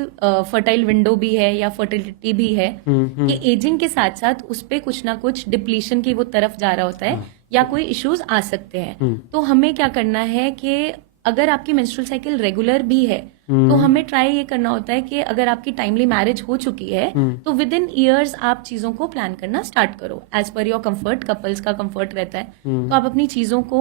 फर्टाइल विंडो भी है या फर्टिलिटी भी है, कि एजिंग के साथ साथ उस पे कुछ ना कुछ डिप्लीशन की वो तरफ जा रहा होता है, या कोई इश्यूज आ सकते हैं। तो हमें क्या करना है कि अगर आपकी मेंस्ट्रुअल साइकिल रेगुलर भी है, तो हमें ट्राई ये करना होता है कि अगर आपकी टाइमली मैरिज हो चुकी है, तो विद इन ईयर्स आप चीजों को प्लान करना स्टार्ट करो as per your comfort. Couples का कंफर्ट रहता है, तो आप अपनी चीजों को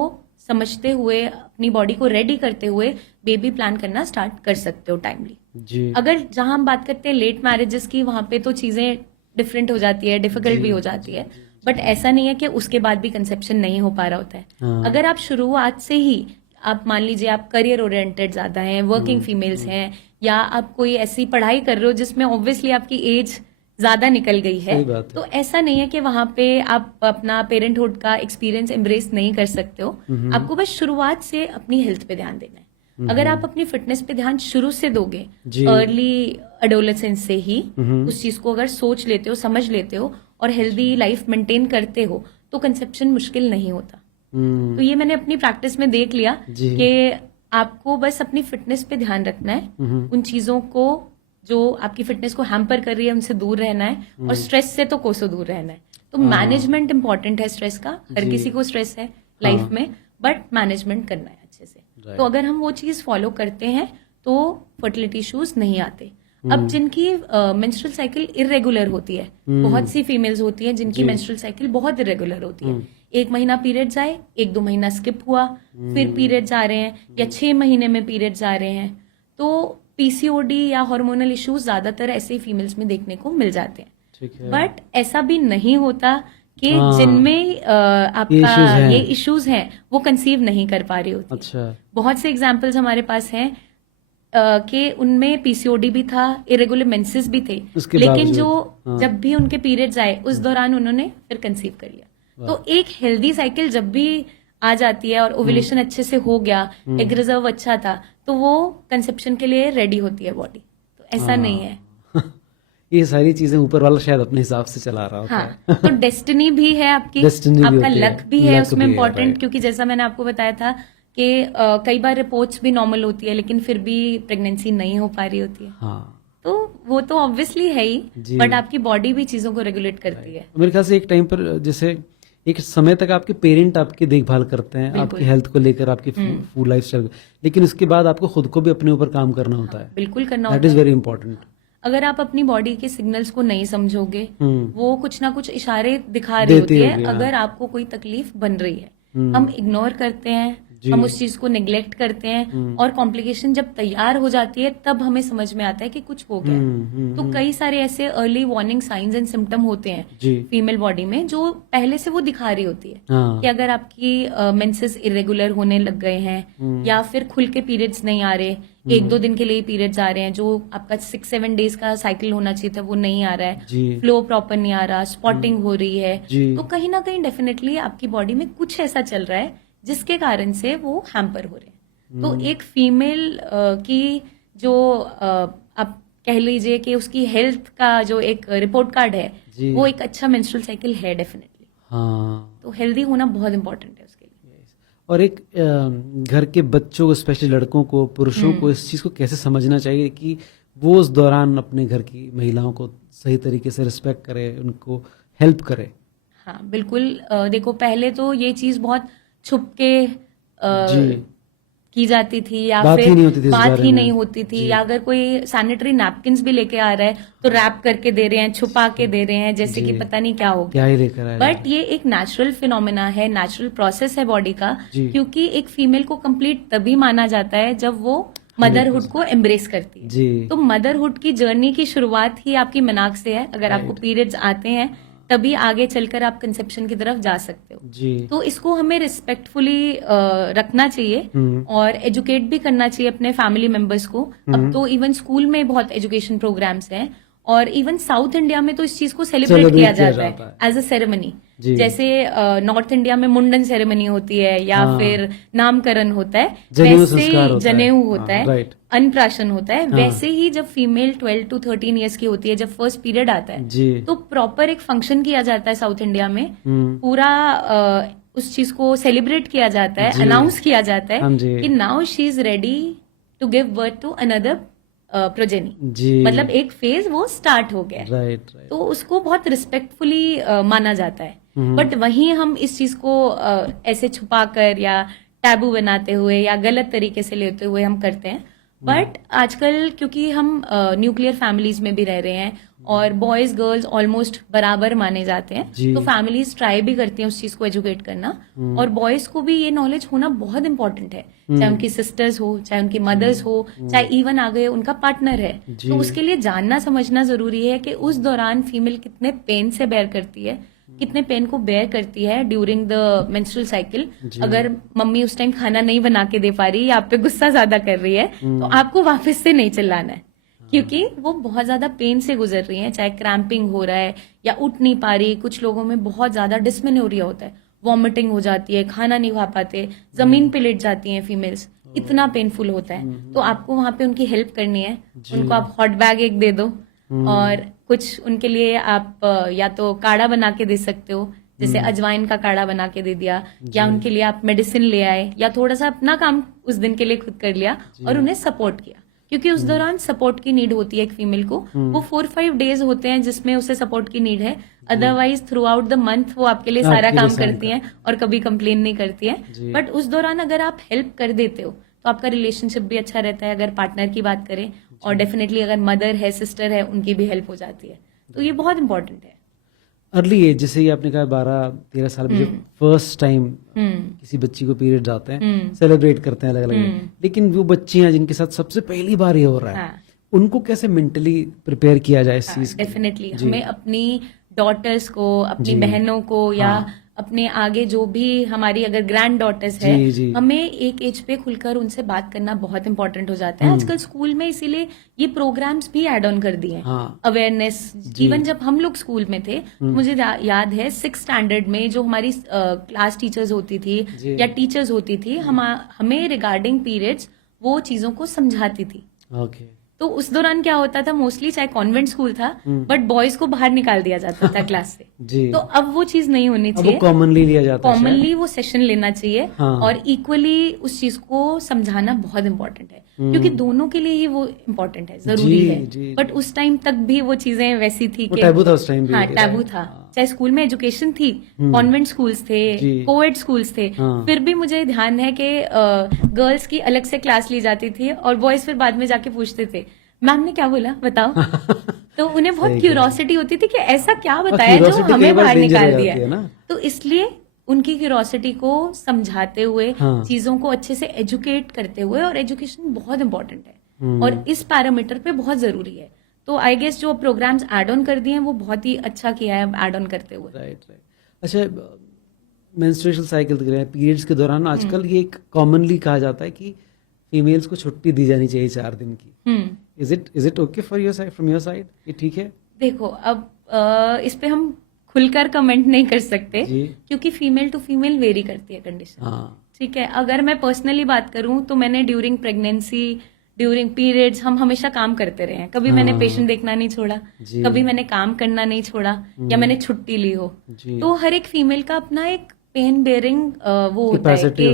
समझते हुए, अपनी बॉडी को रेडी करते हुए बेबी प्लान करना स्टार्ट कर सकते हो टाइमली। जी। अगर जहां हम बात करते हैं लेट मैरिजेस की, वहां पे तो चीजें डिफरेंट हो जाती है, डिफिकल्ट भी हो जाती है। बट ऐसा नहीं है कि उसके बाद भी कंसेप्शन नहीं हो पा रहा होता है। अगर आप शुरुआत से ही आप मान लीजिए आप करियर ओरिएंटेड ज्यादा हैं, वर्किंग फीमेल्स हैं, या आप कोई ऐसी पढ़ाई कर रहे हो जिसमें ऑब्वियसली आपकी एज ज्यादा निकल गई है, सही बात है। तो ऐसा नहीं है कि वहां पे आप अपना पेरेंटहुड का एक्सपीरियंस एम्ब्रेस नहीं कर सकते हो। आपको बस शुरुआत से अपनी हेल्थ पे ध्यान देना है। अगर आप अपनी फिटनेस पे ध्यान शुरू से दोगे, जी। अर्ली एडोलेसेंस से ही उस चीज को अगर सोच लेते हो, समझ लेते हो और हेल्दी लाइफ मेंटेन करते हो, तो कंसेप्शन मुश्किल नहीं होता। तो ये मैंने अपनी प्रैक्टिस में देख लिया जी। कि आपको बस अपनी फिटनेस पे ध्यान रखना है, उन चीजों को जो आपकी फिटनेस को हैम्पर कर रही है उनसे दूर रहना है, और स्ट्रेस से तो कोसों दूर रहना है। तो मैनेजमेंट इंपॉर्टेंट है स्ट्रेस का, हर जी। किसी को स्ट्रेस है लाइफ में, बट मैनेजमेंट करना है अच्छे से। Right. तो अगर हम वो चीज फॉलो करते हैं तो फर्टिलिटी इश्यूज नहीं आते। अब जिनकी मेंस्ट्रुअल साइकिल इरेगुलर होती है, बहुत सी फीमेल्स होती हैं जिनकी मेंस्ट्रुअल साइकिल बहुत इरेगुलर होती है। 1 महीना पीरियड्स आए, 1-2 महीना स्किप हुआ, फिर पीरियड्स आ रहे हैं, या 6 महीने में पीरियड्स आ रहे हैं, तो पीसीओडी या हार्मोनल इश्यूज ज्यादातर ऐसे फीमेल्स में देखने को मिल जाते हैं। ठीक है। बट ऐसा भी नहीं होता कि हाँ। जिनमें आपका issues हैं। ये इश्यूज हैं वो कंसीव नहीं कर पा रही होती। अच्छा। बहुत से एग्जाम्पल्स हमारे पास हैं कि उनमें पीसीओडी भी था, इरेगुलर मेंसेस भी थे, उसके लेकिन बावजूद, जो हाँ। जब भी उनके पीरियड्स आए उस दौरान उन्होंने फिर कंसीव कर लिया। तो एक हेल्दी साइकिल जब भी आ जाती है और ओव्यूलेशन अच्छे से हो गया, एग रिजर्व अच्छा था, तो वो कंसेप्शन के लिए रेडी होती है बॉडी। तो ऐसा नहीं है। ये सारी चीजें ऊपर वाला शायद अपने हिसाब से चला रहा होता है। हाँ, तो डेस्टिनी भी है आपकी, Destiny भी आपका होती है, लक भी है luck उसमें भी है, इम्पोर्टेंट, right. क्योंकि जैसा मैंने आपको बताया था कि कई बार रिपोर्ट्स भी नॉर्मल होती है लेकिन फिर भी प्रेगनेंसी नहीं हो पा रही होती है। हाँ। तो वो तो ऑब्वियसली है ही, जी। बट आपकी बॉडी भी चीजों को रेगुलेट करती है। मेरे ख्याल से एक टाइम पर जैसे एक समय तक आपके पेरेंट आपकी देखभाल करते हैं, बिल्कुल। आपकी हेल्थ को लेकर, आपकी फूड लाइफ स्टाइल, लेकिन उसके बाद आपको खुद को भी अपने ऊपर काम करना होता है। बिल्कुल करना दैट होता इज है। Very important. अगर आप अपनी बॉडी के सिग्नल्स को नहीं समझोगे, वो कुछ ना कुछ इशारे दिखा रही देती होती है होगी, हाँ। अगर आपको कोई तकलीफ बन रही है। हम इग्नोर करते हैं, जी। हम उस चीज को निग्लेक्ट करते हैं, और कॉम्प्लिकेशन जब तैयार हो जाती है तब हमें समझ में आता है कि कुछ हो गया है। तो कई सारे ऐसे early warning science and symptom होते हैं जी। फीमेल बॉडी में जो पहले से वो दिखा रही होती है। हाँ। कि अगर आपकी मेंसेस इरेगुलर होने लग गए हैं, या फिर खुल के पीरियड्स नहीं आ रहे, 1-2 दिन के लिए पीरियड्स आ रहे हैं, जो आपका 6-7 डेज का साइकिल होना चाहिए था वो नहीं आ रहा है, जी। फ्लो प्रॉपर नहीं आ रहा, स्पॉटिंग हो रही है, जी। तो कहीं ना कहीं डेफिनेटली आपकी बॉडी में कुछ ऐसा चल रहा है जिसके कारण से वो हैम्पर हो रहे हैं। तो एक फीमेल की जो आप कह लीजिए कि उसकी हेल्थ का जो एक रिपोर्ट कार्ड है, जी। वो एक अच्छा मेंस्ट्रुअल साइकिल है डेफिनेटली। हाँ। तो हेल्दी होना बहुत इंपॉर्टेंट है उसके लिए। और एक घर के बच्चों को, स्पेशली लड़कों को, पुरुषों को इस चीज को कैसे समझना चाहिए कि वो उस दौरान अपने घर की महिलाओं को सही तरीके से रिस्पेक्ट करे, उनको हेल्प करे। हाँ बिल्कुल। देखो, पहले तो ये चीज बहुत छुप के जी। की जाती थी, या बात ही फिर नहीं होती थी इस बात बारे ही में। नहीं होती थी, या अगर कोई सैनिटरी नैपकिन्स भी लेके आ रहा है तो रैप करके दे रहे हैं, छुपा के दे रहे हैं, जैसे कि जी। पता नहीं क्या हो गया। क्या ही लेकर आए। बट ये एक नेचुरल फिनोमेना है, नेचुरल प्रोसेस है बॉडी का, जी। क्योंकि एक फीमेल को कंप्लीट तभी माना जाता है जब वो मदरहुड को एम्ब्रेस करती है। जी। तो मदरहुड की जर्नी की शुरुआत ही आपकी मेनार्क से है। अगर आपको पीरियड्स आते हैं तभी आगे चलकर आप कंसेप्शन की तरफ जा सकते हो। जी। तो इसको हमें रिस्पेक्टफुली रखना चाहिए और एजुकेट भी करना चाहिए अपने फैमिली मेंबर्स को। अब तो इवन स्कूल में बहुत एजुकेशन प्रोग्राम्स हैं, और इवन साउथ इंडिया में तो इस चीज को सेलिब्रेट किया जाता है एज अ सेरेमनी। जैसे नॉर्थ इंडिया में मुंडन सेरेमनी होती है, या फिर नामकरण होता है, वैसे जनेऊ होता है, अन्नप्राशन होता है, वैसे ही जब फीमेल 12 to 13 ईयर्स की होती है, जब फर्स्ट पीरियड आता है, तो प्रॉपर एक फंक्शन किया जाता है साउथ इंडिया में। पूरा उस चीज को सेलिब्रेट किया जाता है, अनाउंस किया जाता है कि now she is ready to give birth to another progeny. मतलब एक फेज वो स्टार्ट हो गया है। राइट। तो उसको बहुत रिस्पेक्टफुली माना जाता है। बट वहीं हम इस चीज को ऐसे छुपाकर या टैबू बनाते हुए या गलत तरीके से लेते हुए हम करते हैं। बट आजकल क्योंकि हम न्यूक्लियर फैमिलीज में भी रह रहे हैं और बॉयज गर्ल्स ऑलमोस्ट बराबर माने जाते हैं, तो फैमिलीज ट्राई भी करती हैं उस चीज को एजुकेट करना, और बॉयज को भी ये नॉलेज होना बहुत इंपॉर्टेंट है, चाहे उनकी सिस्टर्स हो, चाहे उनकी मदर्स हो, चाहे इवन आगे उनका पार्टनर है। तो उसके लिए जानना समझना जरूरी है कि उस दौरान फीमेल कितने पेन से बेयर करती है, कितने पेन को बेयर करती है ड्यूरिंग द मेंस्ट्रुअल साइकिल। अगर मम्मी उस टाइम खाना नहीं बना के दे पा रही या आप पे गुस्सा ज्यादा कर रही है तो आपको वापस से नहीं चिल्लाना है, क्योंकि वो बहुत ज्यादा पेन से गुजर रही है, चाहे क्रैम्पिंग हो रहा है या उठ नहीं पा रही। कुछ लोगों में बहुत ज्यादा डिस्मेनोरिया होता है, वॉमिटिंग हो जाती है, खाना नहीं खा पाते, जमीन पे लेट जाती हैं फीमेल्स, इतना पेनफुल होता है। तो आपको वहां पे उनकी हेल्प करनी है, उनको आप हॉट बैग एक दे दो और कुछ उनके लिए आप या तो काढ़ा बना के दे सकते हो, जैसे अजवाइन का काढ़ा बना के दे दिया, या उनके लिए आप मेडिसिन ले आए, या थोड़ा सा अपना काम उस दिन के लिए खुद कर लिया और उन्हें सपोर्ट किया, क्योंकि उस दौरान सपोर्ट की नीड होती है एक फीमेल को। वो 4-5 डेज होते हैं जिसमें उसे सपोर्ट की नीड है, otherwise through out the month वो आपके लिए सारा काम करती हैं और कभी कंप्लेन नहीं करती हैं। बट उस दौरान अगर आप हेल्प कर देते हो तो आपका रिलेशनशिप भी अच्छा रहता है, अगर पार्टनर की बात करें, और डेफिनेटली अगर मदर है, सिस्टर है, उनकी भी हेल्प हो जाती है। तो ये बहुत इंपॉर्टेंट है। अर्ली एज, जैसे ये आपने कहा 12-13 साल में जब फर्स्ट टाइम किसी बच्ची को पीरियड्स आते हैं, सेलिब्रेट करते हैं अलग अलग, लेकिन वो बच्चियां जिनके साथ सबसे पहली बार ये हो रहा है, उनको कैसे मेंटली प्रिपेयर किया जाए इस चीज? डेफिनेटली हमें अपनी डॉटर्स को, अपनी बहनों को, या अपने आगे जो भी हमारी अगर ग्रैंड डॉटर्स है, हमें एक एज पे खुलकर उनसे बात करना बहुत इंपॉर्टेंट हो जाता है। आजकल स्कूल में इसीलिए ये प्रोग्राम्स भी ऐड ऑन कर दिए हैं, अवेयरनेस। इवन जब हम लोग स्कूल में थे, मुझे याद है 6th स्टैंडर्ड में जो हमारी क्लास टीचर्स होती थी या टीचर्स होती थी, हमें रिगार्डिंग पीरियड्स वो चीजों को समझाती थी। तो उस दौरान क्या होता था, मोस्टली चाहे कॉन्वेंट स्कूल था, बट बॉयज को बाहर निकाल दिया जाता था क्लास से। तो अब वो चीज नहीं होनी चाहिए, कॉमनली लिया जाता है, कॉमनली वो सेशन लेना चाहिए। और इक्वली उस चीज को समझाना बहुत इंपॉर्टेंट है, क्योंकि दोनों के लिए ही वो इम्पोर्टेंट है, जरूरी है। बट उस टाइम तक भी वो चीजें वैसी थी कि टैबू था उस टाइम भी। हाँ, टैबू था। चाहे स्कूल में एजुकेशन थी, कॉन्वेंट स्कूल्स थे, कोएड स्कूल्स थे, फिर भी मुझे ध्यान है कि गर्ल्स की अलग से क्लास ली जाती थी और बॉयज फिर बाद में जाके पूछते थे, मैम ने क्या बोला बताओ। तो उन्हें बहुत क्यूरोसिटी होती थी कि ऐसा क्या बताया जो हमें बाहर निकाल दिया है। तो इसलिए उनकी क्यूरोसिटी को समझाते हुए, चीजों को अच्छे से एजुकेट करते हुए, और एजुकेशन बहुत इंपॉर्टेंट है और इस पैरामीटर पे बहुत जरूरी है। तो आई गेस जो प्रोग्राम्स एड ऑन कर दिए हैं वो बहुत ही अच्छा किया है एड ऑन करते हुए। राइट। अच्छा, मेंस्ट्रुएशन साइकिल पीरियड्स के दौरान आजकल ये एक कॉमनली कहा जाता है कि फीमेल्स को छुट्टी दी जानी चाहिए 4 दिन की। Is it okay for your side, from your side, ये ठीक है? देखो, अब इस पे हम खुलकर कमेंट नहीं कर सकते, क्योंकि फीमेल टू फीमेल वेरी करती है कंडीशन। ठीक है, अगर मैं पर्सनली बात करूं तो मैंने ड्यूरिंग प्रेगनेंसी, ड्यूरिंग पीरियड्स, हम हमेशा काम करते रहे हैं। कभी मैंने पेशेंट देखना नहीं छोड़ा, कभी मैंने काम करना नहीं छोड़ा, या मैंने छुट्टी ली हो। तो हर एक फीमेल का अपना एक पेन बेयरिंग वो होता है कि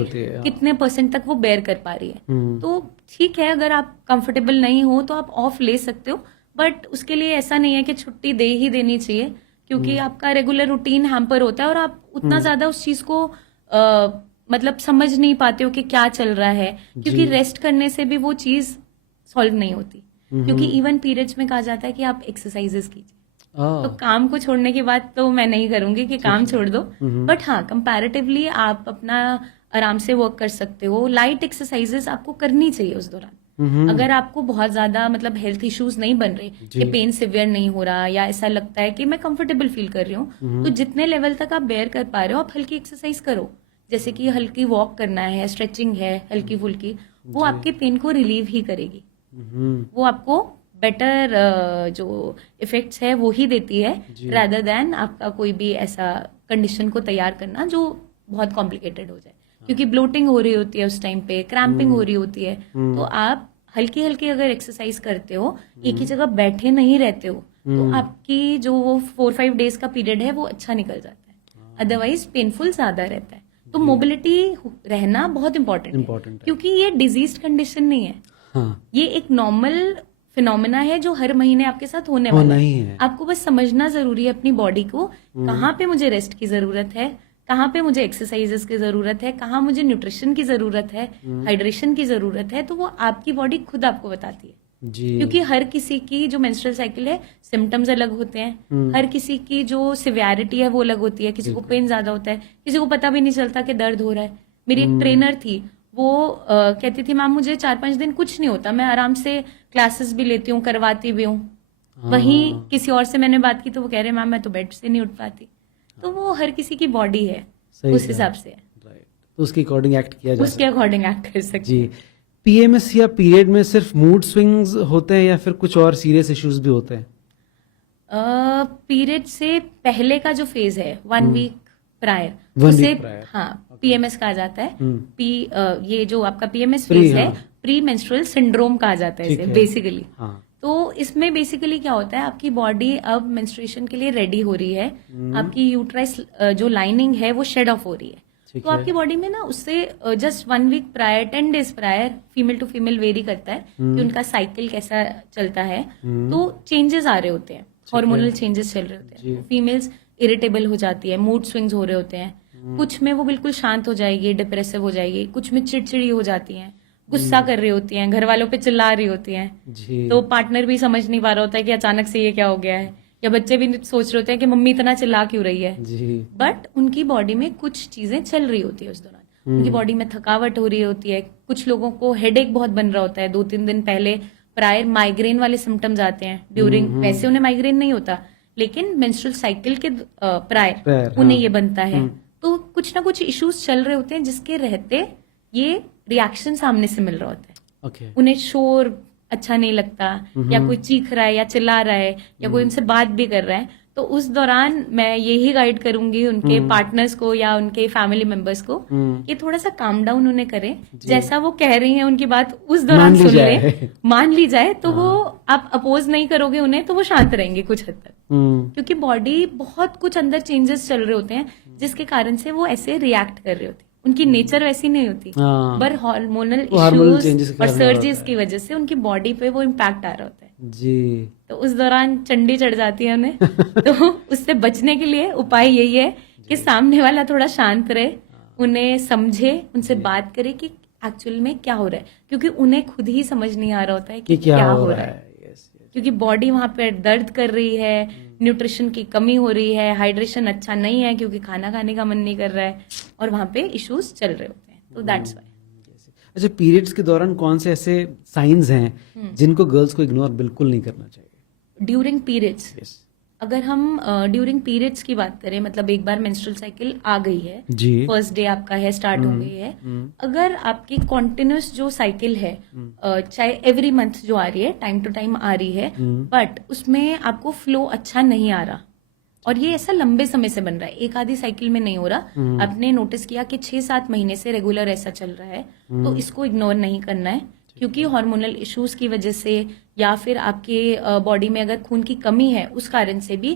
कितने % तक वो बेयर कर पा रही है। तो ठीक है, अगर आप कंफर्टेबल नहीं हो तो आप ऑफ ले सकते हो, बट उसके लिए ऐसा नहीं है कि छुट्टी दे ही देनी चाहिए, क्योंकि आपका रेगुलर रूटीन हैम्पर होता है और आप उतना ज्यादा उस चीज को मतलब समझ नहीं पाते हो कि क्या चल रहा है, क्योंकि रेस्ट करने से भी वो चीज सॉल्व नहीं होती। क्योंकि इवन पीरियड्स में कहा जाता है कि आप एक्सरसाइजेस कीजिए। तो काम को छोड़ने के बाद तो मैं नहीं करूंगी कि काम छोड़ दो, बट हाँ, कंपैरेटिवली आप अपना आराम से वर्क कर सकते हो। लाइट एक्सरसाइजेस आपको करनी चाहिए उस दौरान। अगर आपको बहुत ज्यादा मतलब हेल्थ इश्यूज नहीं बन रहे, कि पेन सिवियर नहीं हो रहा, या ऐसा लगता है कि मैं कंफर्टेबल फील कर रही हूँ, तो जितने लेवल तक आप बेयर कर पा रहे हो आप हल्की एक्सरसाइज करो। जैसे कि हल्की वॉक करना है, स्ट्रेचिंग है हल्की फुल्की, वो आपके पेन को रिलीव ही करेगी। वो आपको बेटर जो इफेक्ट्स है वो ही देती है, रादर देन आपका कोई भी ऐसा कंडीशन को तैयार करना जो बहुत कॉम्प्लिकेटेड हो जाए। क्योंकि ब्लोटिंग हो रही होती है उस टाइम पे, क्रैम्पिंग हो रही होती है, तो आप हल्की हल्की अगर एक्सरसाइज करते हो, एक ही जगह बैठे नहीं रहते हो, तो आपकी जो वो 4-5 डेज का पीरियड है वो अच्छा निकल जाता है। अदरवाइज पेनफुल ज्यादा रहता है। तो मोबिलिटी रहना बहुत इंपॉर्टेंट है, क्योंकि ये डिजीज कंडीशन नहीं है। ये एक नॉर्मल फिनोमेना है जो हर महीने आपके साथ होने वाला है। आपको बस समझना जरूरी है अपनी बॉडी को, कहाँ पे मुझे रेस्ट की जरूरत है, कहाँ पे मुझे एक्सरसाइजेस की जरूरत है, कहाँ मुझे न्यूट्रिशन की जरूरत है, हाइड्रेशन की जरूरत है। तो वो आपकी बॉडी खुद आपको बताती है। क्योंकि हर किसी की जो मेंस्ट्रुअल साइकिल है, सिम्टम्स अलग होते हैं, हर किसी की जो सिवियरिटी है वो अलग होती है। किसी को पेन ज्यादा होता है, किसी को पता भी नहीं चलता कि दर्द हो रहा है। मेरी एक ट्रेनर थी, वो कहती थी, मैम मुझे 4-5 दिन कुछ नहीं होता, मैं आराम से क्लासेस भी लेती हूँ, करवाती भी हूँ। वहीं किसी और से मैंने बात की तो वो कह रहे, मैम मैं तो बेड से नहीं उठ पाती। तो वो हर किसी की बॉडी है, सही उस कहा। हिसाब से राइट, तो उसके अकॉर्डिंग एक्ट किया जा उसके अकॉर्डिंग एक्ट कर सकते जी। पीएमएस या पीरियड में सिर्फ मूड स्विंग्स होते हैं या फिर कुछ और सीरियस इश्यूज भी होते हैं? पीरियड से पहले का जो फेज है 1 वीक प्रायर, One उसे week prior. हाँ पीएमएस कहा जाता है। ये जो आपका पीएमएस Pre, फेज है, हाँ। प्री मेंस्ट्रुअल सिंड्रोम कहा जाता है ठीक इसे है। बेसिकली। हाँ। तो इसमें बेसिकली क्या होता है, आपकी बॉडी अब मेंस्ट्रुएशन के लिए रेडी हो रही है, आपकी यूट्राइस जो लाइनिंग है वो शेड ऑफ हो रही है। ठीक तो है। आपकी बॉडी में ना उससे just 1 week prior, 10 days prior, female to female vary करता है कि उनका साइकिल कैसा चलता है। तो चेंजेस आ रहे होते हैं, हार्मोनल चेंजेस चल रहे होते हैं। फीमेल्स इरिटेबल हो जाती है, मूड स्विंग्स हो रहे होते हैं, कुछ में वो बिल्कुल शांत हो जाएगी, डिप्रेसिव हो जाएगी, कुछ में चिड़चिड़ी हो जाती हैं, गुस्सा कर रही होती हैं, घर वालों पे चिल्ला रही होती हैं। जी। तो पार्टनर भी समझ नहीं पा रहा होता है कि अचानक से ये क्या हो गया है, या बच्चे भी सोच रहे होते हैं कि मम्मी इतना चिल्ला क्यों रही है। जी। बट उनकी बॉडी में कुछ चीजें चल रही होती है उस दौरान। उनकी बॉडी में थकावट हो रही होती है, कुछ लोगों को हेडेक बहुत बन रहा होता है, 2-3 दिन पहले प्रायर माइग्रेन वाले सिम्टम्स आते हैं ड्यूरिंग, वैसे उन्हें माइग्रेन नहीं होता लेकिन मेंस्ट्रुअल साइकिल के प्रायर उन्हें ये बनता है। तो कुछ ना कुछ इश्यूज चल रहे होते हैं जिसके रहते ये रिएक्शन सामने से मिल रहा होता है। ओके। उन्हें शोर अच्छा नहीं लगता, या कोई चीख रहा है या चिल्ला रहा है या कोई उनसे बात भी कर रहा है, तो उस दौरान मैं यही गाइड करूंगी उनके पार्टनर्स को या उनके फैमिली मेंबर्स को कि थोड़ा सा काम डाउन उन्हें करें, जैसा वो कह रही हैं उनकी बात उस दौरान सुन ले, मान ली जाए तो वो आप अपोज नहीं करोगे उन्हें तो वो शांत रहेंगे कुछ हद तक, क्योंकि बॉडी बहुत कुछ अंदर चेंजेस चल रहे होते हैं जिसके कारण से वो ऐसे रिएक्ट कर रहे होते हैं। उनकी नेचर वैसी नहीं होती, हाँ। पर हार्मोनल changes इश्यूज के और कारण सर्जरीज होता की वजह से उनकी बॉडी पे वो इम्पैक्ट आ रहा होता है। जी। तो उस दौरान चंडी चढ़ जाती है उन्हें। तो उससे बचने के लिए उपाय यही है कि सामने वाला थोड़ा शांत रहे, उन्हें समझे, उनसे बात करे कि एक्चुअल में क्या हो रहा है, क्योंकि उन्हें खुद ही समझ नहीं आ रहा होता है कि क्या हो रहा है। क्योंकि बॉडी वहां पे दर्द कर रही है, न्यूट्रिशन की कमी हो रही है, हाइड्रेशन अच्छा नहीं है क्योंकि खाना खाने का मन नहीं कर रहा है, और वहां पे इश्यूज चल रहे होते हैं। तो दैट्स वाई। अच्छा, पीरियड्स के दौरान कौन से ऐसे साइंस हैं जिनको गर्ल्स को इग्नोर बिल्कुल नहीं करना चाहिए? During periods, Yes. अगर हम ड्यूरिंग पीरियड्स की बात करें, मतलब एक बार मेंस्ट्रुअल साइकिल आ गई है, जी। फर्स्ट डे आपका है, स्टार्ट हो गई है, अगर आपकी कॉन्टिन्यूस जो साइकिल है, चाहे एवरी मंथ जो आ रही है, टाइम टू टाइम आ रही है, बट उसमें आपको फ्लो अच्छा नहीं आ रहा, और ये ऐसा लंबे समय से बन रहा है, एक आधी साइकिल में नहीं हो रहा, आपने नोटिस किया कि 6-7 महीने से रेगुलर ऐसा चल रहा है, तो इसको इग्नोर नहीं करना है, क्योंकि हार्मोनल इश्यूज की वजह से या फिर आपके बॉडी में अगर खून की कमी है उस कारण से भी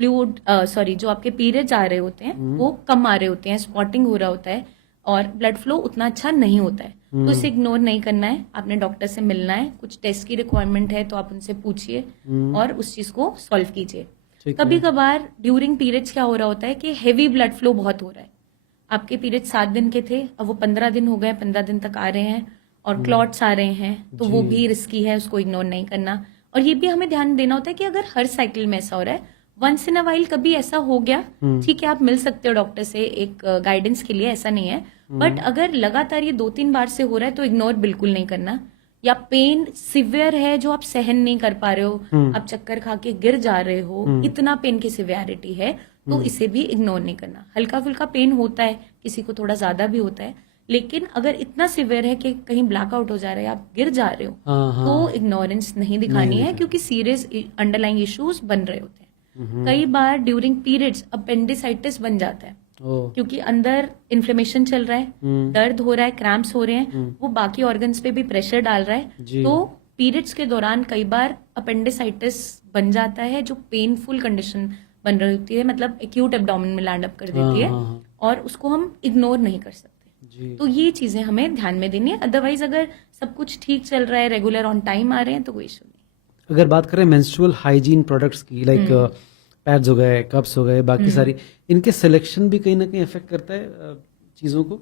फ्लूइड जो आपके पीरियड्स आ रहे होते हैं वो कम आ रहे होते हैं, स्पॉटिंग हो रहा होता है और ब्लड फ्लो उतना अच्छा नहीं होता है। तो इसे इग्नोर नहीं करना है, आपने डॉक्टर से मिलना है, कुछ टेस्ट की रिक्वायरमेंट है तो आप उनसे पूछिए और उस चीज को सॉल्व कीजिए। कभी कभार ड्यूरिंग पीरियड्स क्या हो रहा होता है कि हेवी ब्लड फ्लो बहुत हो रहा है, आपके पीरियड 7 दिन के थे, अब वो 15 दिन हो गए, 15 दिन तक आ रहे हैं और क्लॉट्स आ रहे हैं, तो वो भी रिस्की है, उसको इग्नोर नहीं करना। और ये भी हमें ध्यान देना होता है कि अगर हर साइकिल में ऐसा हो रहा है, वंस इन अ वाइल कभी ऐसा हो गया, ठीक है, आप मिल सकते हो डॉक्टर से एक गाइडेंस के लिए, ऐसा नहीं है, बट अगर लगातार ये 2-3 बार से हो रहा है तो इग्नोर बिल्कुल नहीं करना। या पेन सिवियर है जो आप सहन नहीं कर पा रहे हो, आप चक्कर खा के गिर जा रहे हो, इतना पेन की सिवियरिटी है, तो इसे भी इग्नोर नहीं करना। हल्का फुल्का पेन होता है, किसी को थोड़ा ज्यादा भी होता है, लेकिन अगर इतना सिवियर है कि कहीं ब्लैकआउट हो जा रहा है, आप गिर जा रहे हो, तो इग्नोरेंस नहीं दिखानी है, क्योंकि सीरियस अंडरलाइंग इश्यूज बन रहे होते हैं। कई बार ड्यूरिंग पीरियड्स अपेंडिसाइटिस बन जाता है, क्योंकि अंदर इन्फ्लेमेशन चल रहा है, दर्द हो रहा है, क्रैम्प्स हो रहे हैं, वो बाकी ऑर्गन्स पे भी प्रेशर डाल रहा है, तो पीरियड्स के दौरान कई बार अपेंडिसाइटिस बन जाता है, जो पेनफुल कंडीशन बन रही होती है, मतलब एक्यूट एब्डोमेन में लैंड अप कर देती है, और उसको हम इग्नोर नहीं कर सकते। तो ये चीजें हमें ध्यान में देनी है। अदरवाइज अगर सब कुछ ठीक चल रहा है, रेगुलर ऑन टाइम आ रहे हैं, तो कोई इशू नहीं। अगर बात करें मेंस्ट्रुअल हाइजीन प्रोडक्ट्स की, लाइक पैड्स हो गए, कप्स हो गए, बाकी सारी, इनके सिलेक्शन भी कहीं ना कहीं इफेक्ट करता है चीजों को?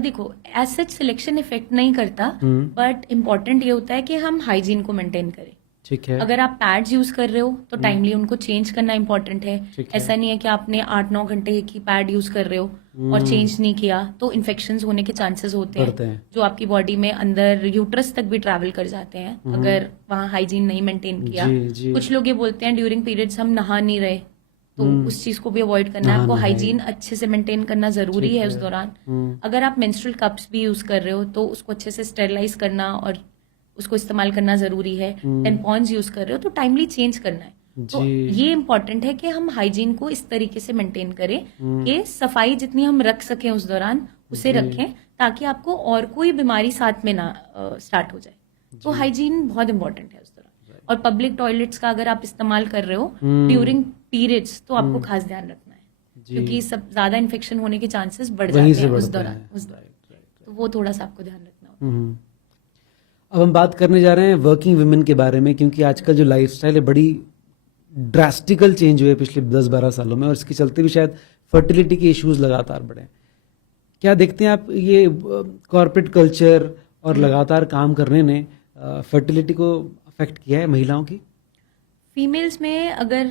देखो, एज सच सिलेक्शन इफेक्ट नहीं करता, बट इम्पोर्टेंट ये होता है कि हम हाइजीन को मेंटेन करें। ठीक है। अगर आप पैड्स यूज कर रहे हो तो टाइमली उनको चेंज करना इंपॉर्टेंट है। ऐसा नहीं है कि आपने 8-9 घंटे एक ही पैड यूज कर रहे हो और चेंज नहीं किया, तो इन्फेक्शंस होने के चांसेस होते हैं, जो आपकी बॉडी में अंदर यूट्रस तक भी ट्रैवल कर जाते हैं अगर वहाँ हाइजीन नहीं मेंटेन किया। कुछ लोग ये बोलते हैं ड्यूरिंग पीरियड्स हम नहा नहीं रहे, तो उस चीज को भी अवॉइड करना है। आपको हाइजीन अच्छे से मेंटेन करना जरूरी है उस दौरान। अगर आप मेंस्ट्रुअल कप्स भी यूज कर रहे हो तो उसको अच्छे से स्टेरिलाइज करना और उसको इस्तेमाल करना जरूरी है। टेम्पॉन्स यूज कर रहे हो तो टाइमली चेंज करना है। तो ये इम्पोर्टेंट है कि हम हाइजीन को इस तरीके से मेंटेन करें कि सफाई जितनी हम रख सकें उस दौरान उसे रखें, ताकि आपको और कोई बीमारी साथ में ना स्टार्ट हो जाए। तो हाइजीन बहुत इंपॉर्टेंट है उस दौरान। और पब्लिक टॉयलेट्स का अगर आप इस्तेमाल कर रहे हो ड्यूरिंग पीरियड्स तो आपको खास ध्यान रखना है, क्योंकि सब ज्यादा इन्फेक्शन होने के चांसेस बढ़ जाते हैं उस दौरान। तो वो थोड़ा सा आपको ध्यान रखना होगा। अब हम बात करने जा रहे हैं वर्किंग वुमेन के बारे में, क्योंकि आजकल जो लाइफस्टाइल है बड़ी ड्रास्टिकल चेंज हुए पिछले 10-12 सालों में, और इसके चलते भी शायद फर्टिलिटी के इश्यूज लगातार बढ़े। क्या देखते हैं आप, ये कॉर्पोरेट कल्चर और लगातार काम करने ने फर्टिलिटी को अफेक्ट किया है महिलाओं की? फीमेल्स में अगर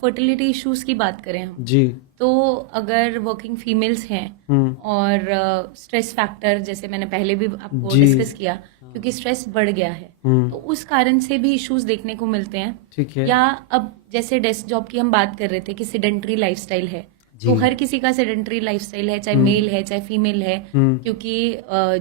फर्टिलिटी इश्यूज की बात करें हम जी, तो अगर वर्किंग फीमेल्स हैं और स्ट्रेस फैक्टर, जैसे मैंने पहले भी आपको डिस्कस किया, क्योंकि स्ट्रेस बढ़ गया है तो उस कारण से भी इश्यूज देखने को मिलते हैं। ठीक है। या अब जैसे डेस्क जॉब की हम बात कर रहे थे कि सेडेंटरी लाइफस्टाइल है, तो हर किसी का सेडेंटरी लाइफस्टाइल है, चाहे मेल है चाहे फीमेल है, क्योंकि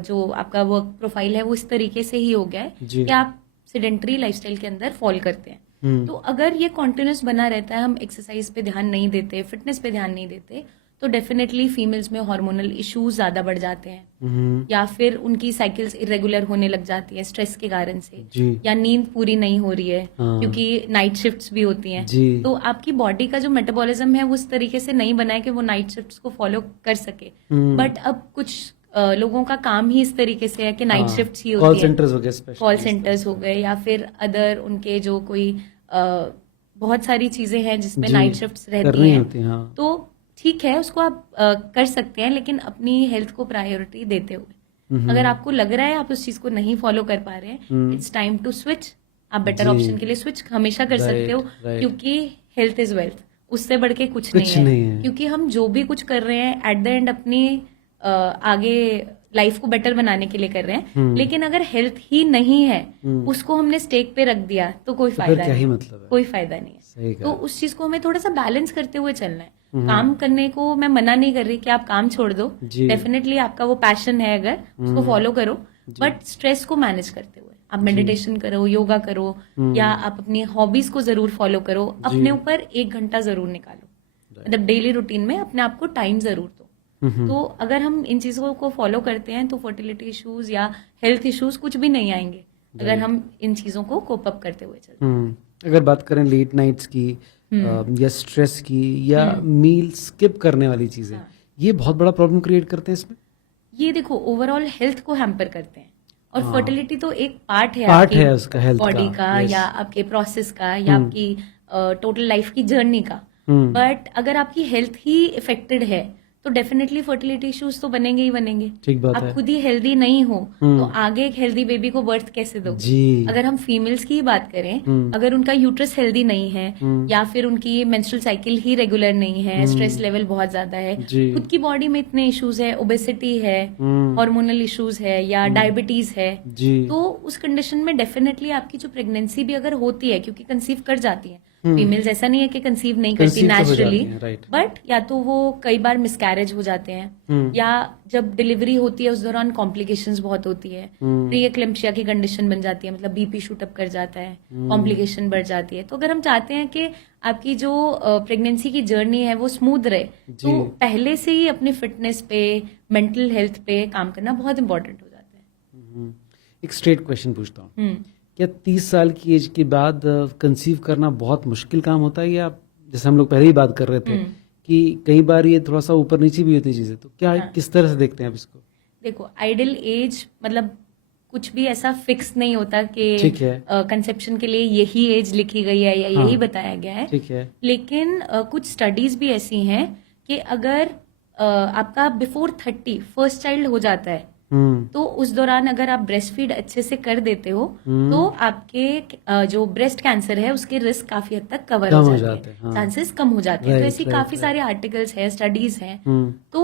जो आपका वर्क प्रोफाइल है वो इस तरीके से ही हो गया है कि आप सेडेंटरी लाइफस्टाइल के अंदर फॉल करते हैं। तो अगर ये कॉन्टिन्यूस बना रहता है, हम एक्सरसाइज पे ध्यान नहीं देते, फिटनेस पे ध्यान नहीं देते, तो डेफिनेटली फीमेल्स में हार्मोनल इश्यूज ज्यादा बढ़ जाते हैं, या फिर उनकी साइकिल्स इरेगुलर होने लग जाती है स्ट्रेस के कारण से, या नींद पूरी नहीं हो रही है क्योंकि नाइट शिफ्ट्स भी होती हैं। तो आपकी बॉडी का जो मेटाबॉलिज्म है वो उस तरीके से नहीं बना है कि वो नाइट शिफ्ट्स को फॉलो कर सके। बट अब कुछ लोगों का काम ही इस तरीके से है कि नाइट शिफ्ट्स ही होती है, कॉल सेंटर्स हो गए, या फिर अदर उनके जो कोई बहुत सारी चीजें हैं जिसमें नाइट शिफ्ट्स रहती हैं। तो ठीक है, उसको आप कर सकते हैं, लेकिन अपनी हेल्थ को प्रायोरिटी देते हुए। अगर आपको लग रहा है आप उस चीज को नहीं फॉलो कर पा रहे हैं, इट्स टाइम टू स्विच। आप बेटर ऑप्शन के लिए स्विच हमेशा कर सकते हो, क्योंकि हेल्थ इज वेल्थ, उससे बढ़ के कुछ नहीं है। क्योंकि हम जो भी कुछ कर रहे हैं एट द एंड अपनी आगे लाइफ को बेटर बनाने के लिए कर रहे हैं, लेकिन अगर हेल्थ ही नहीं है, उसको हमने स्टेक पे रख दिया तो कोई फायदा नहीं, मतलब है? कोई फायदा नहीं है। तो उस चीज को हमें थोड़ा सा बैलेंस करते हुए चलना है। काम करने को मैं मना नहीं कर रही कि आप काम छोड़ दो, डेफिनेटली आपका वो पैशन है, अगर उसको फॉलो करो, बट स्ट्रेस को मैनेज करते हुए आप मेडिटेशन करो, योगा करो, या आप अपनी हॉबीज को जरूर फॉलो करो। अपने ऊपर 1 घंटा जरूर निकालो, मतलब डेली रूटीन में अपने आप को टाइम जरूर दो। तो अगर हम इन चीजों को फॉलो करते हैं तो फर्टिलिटी इश्यूज या हेल्थ इश्यूज कुछ भी नहीं आएंगे, अगर हम इन चीजों को कोप अप करते हुए चलते। अगर बात करें लेट नाइट्स की या स्ट्रेस की या मील स्किप करने वाली चीजें, ये बहुत बड़ा प्रॉब्लम क्रिएट करते हैं इसमें। ये देखो ओवरऑल हेल्थ को हैम्पर करते हैं, और फर्टिलिटी तो एक पार्ट है उसका, हेल्थ बॉडी का या आपके प्रोसेस का या आपकी टोटल लाइफ की जर्नी का। बट अगर आपकी हेल्थ ही इफेक्टेड है तो डेफिनेटली फर्टिलिटी इश्यूज तो बनेंगे ही बनेंगे। ठीक बात आप है। खुद ही हेल्दी नहीं हो तो आगे एक हेल्दी बेबी को बर्थ कैसे दोगे? अगर हम फीमेल्स की ही बात करें, अगर उनका यूट्रस हेल्दी नहीं है, या फिर उनकी मेंस्ट्रुअल साइकिल ही रेगुलर नहीं है, स्ट्रेस लेवल बहुत ज्यादा है, खुद की बॉडी में इतने इश्यूज है, ओबेसिटी है, हार्मोनल इश्यूज है, या डायबिटीज है, तो उस कंडीशन में डेफिनेटली आपकी जो प्रेगनेंसी भी अगर होती है, क्योंकि कंसीव कर जाती है फीमेल्स, ऐसा नहीं है कि कंसीव नहीं करती नेचुरली, बट या तो वो कई बार मिसकैरेज हो जाते हैं, या जब डिलीवरी होती है उस दौरान कॉम्प्लिकेशंस बहुत होती है, प्री एक्लेम्पशिया की कंडीशन बन जाती है, मतलब बीपी शूट अप कर जाता है, कॉम्प्लिकेशन बढ़ जाती है। तो अगर हम चाहते हैं कि आपकी जो प्रेगनेंसी की जर्नी है वो स्मूथ रहे, तो पहले से ही अपनी फिटनेस पे, मेंटल हेल्थ पे काम करना बहुत इंपॉर्टेंट हो जाता है। एक स्ट्रेट क्वेश्चन पूछता हूँ, क्या 30 साल की एज के बाद कंसीव करना बहुत मुश्किल काम होता है, या जैसे हम लोग पहले ही बात कर रहे थे कि कई बार ये थोड़ा सा ऊपर नीचे भी होती है चीजें, तो क्या किस तरह से देखते हैं आप इसको? देखो आइडियल एज मतलब कुछ भी ऐसा फिक्स नहीं होता कि कंसेप्शन के लिए यही एज लिखी गई है या यही बताया गया है। ठीक है। लेकिन कुछ स्टडीज भी ऐसी हैं कि अगर आपका बिफोर 30 फर्स्ट चाइल्ड हो जाता है, तो उस दौरान अगर आप ब्रेस्ट फीड अच्छे से कर देते हो तो आपके जो ब्रेस्ट कैंसर है उसके रिस्क काफी हद तक कवर हो जाते हैं, चांसेस कम हो जाते हैं। तो ऐसी काफी सारे आर्टिकल्स हैं, स्टडीज हैं। तो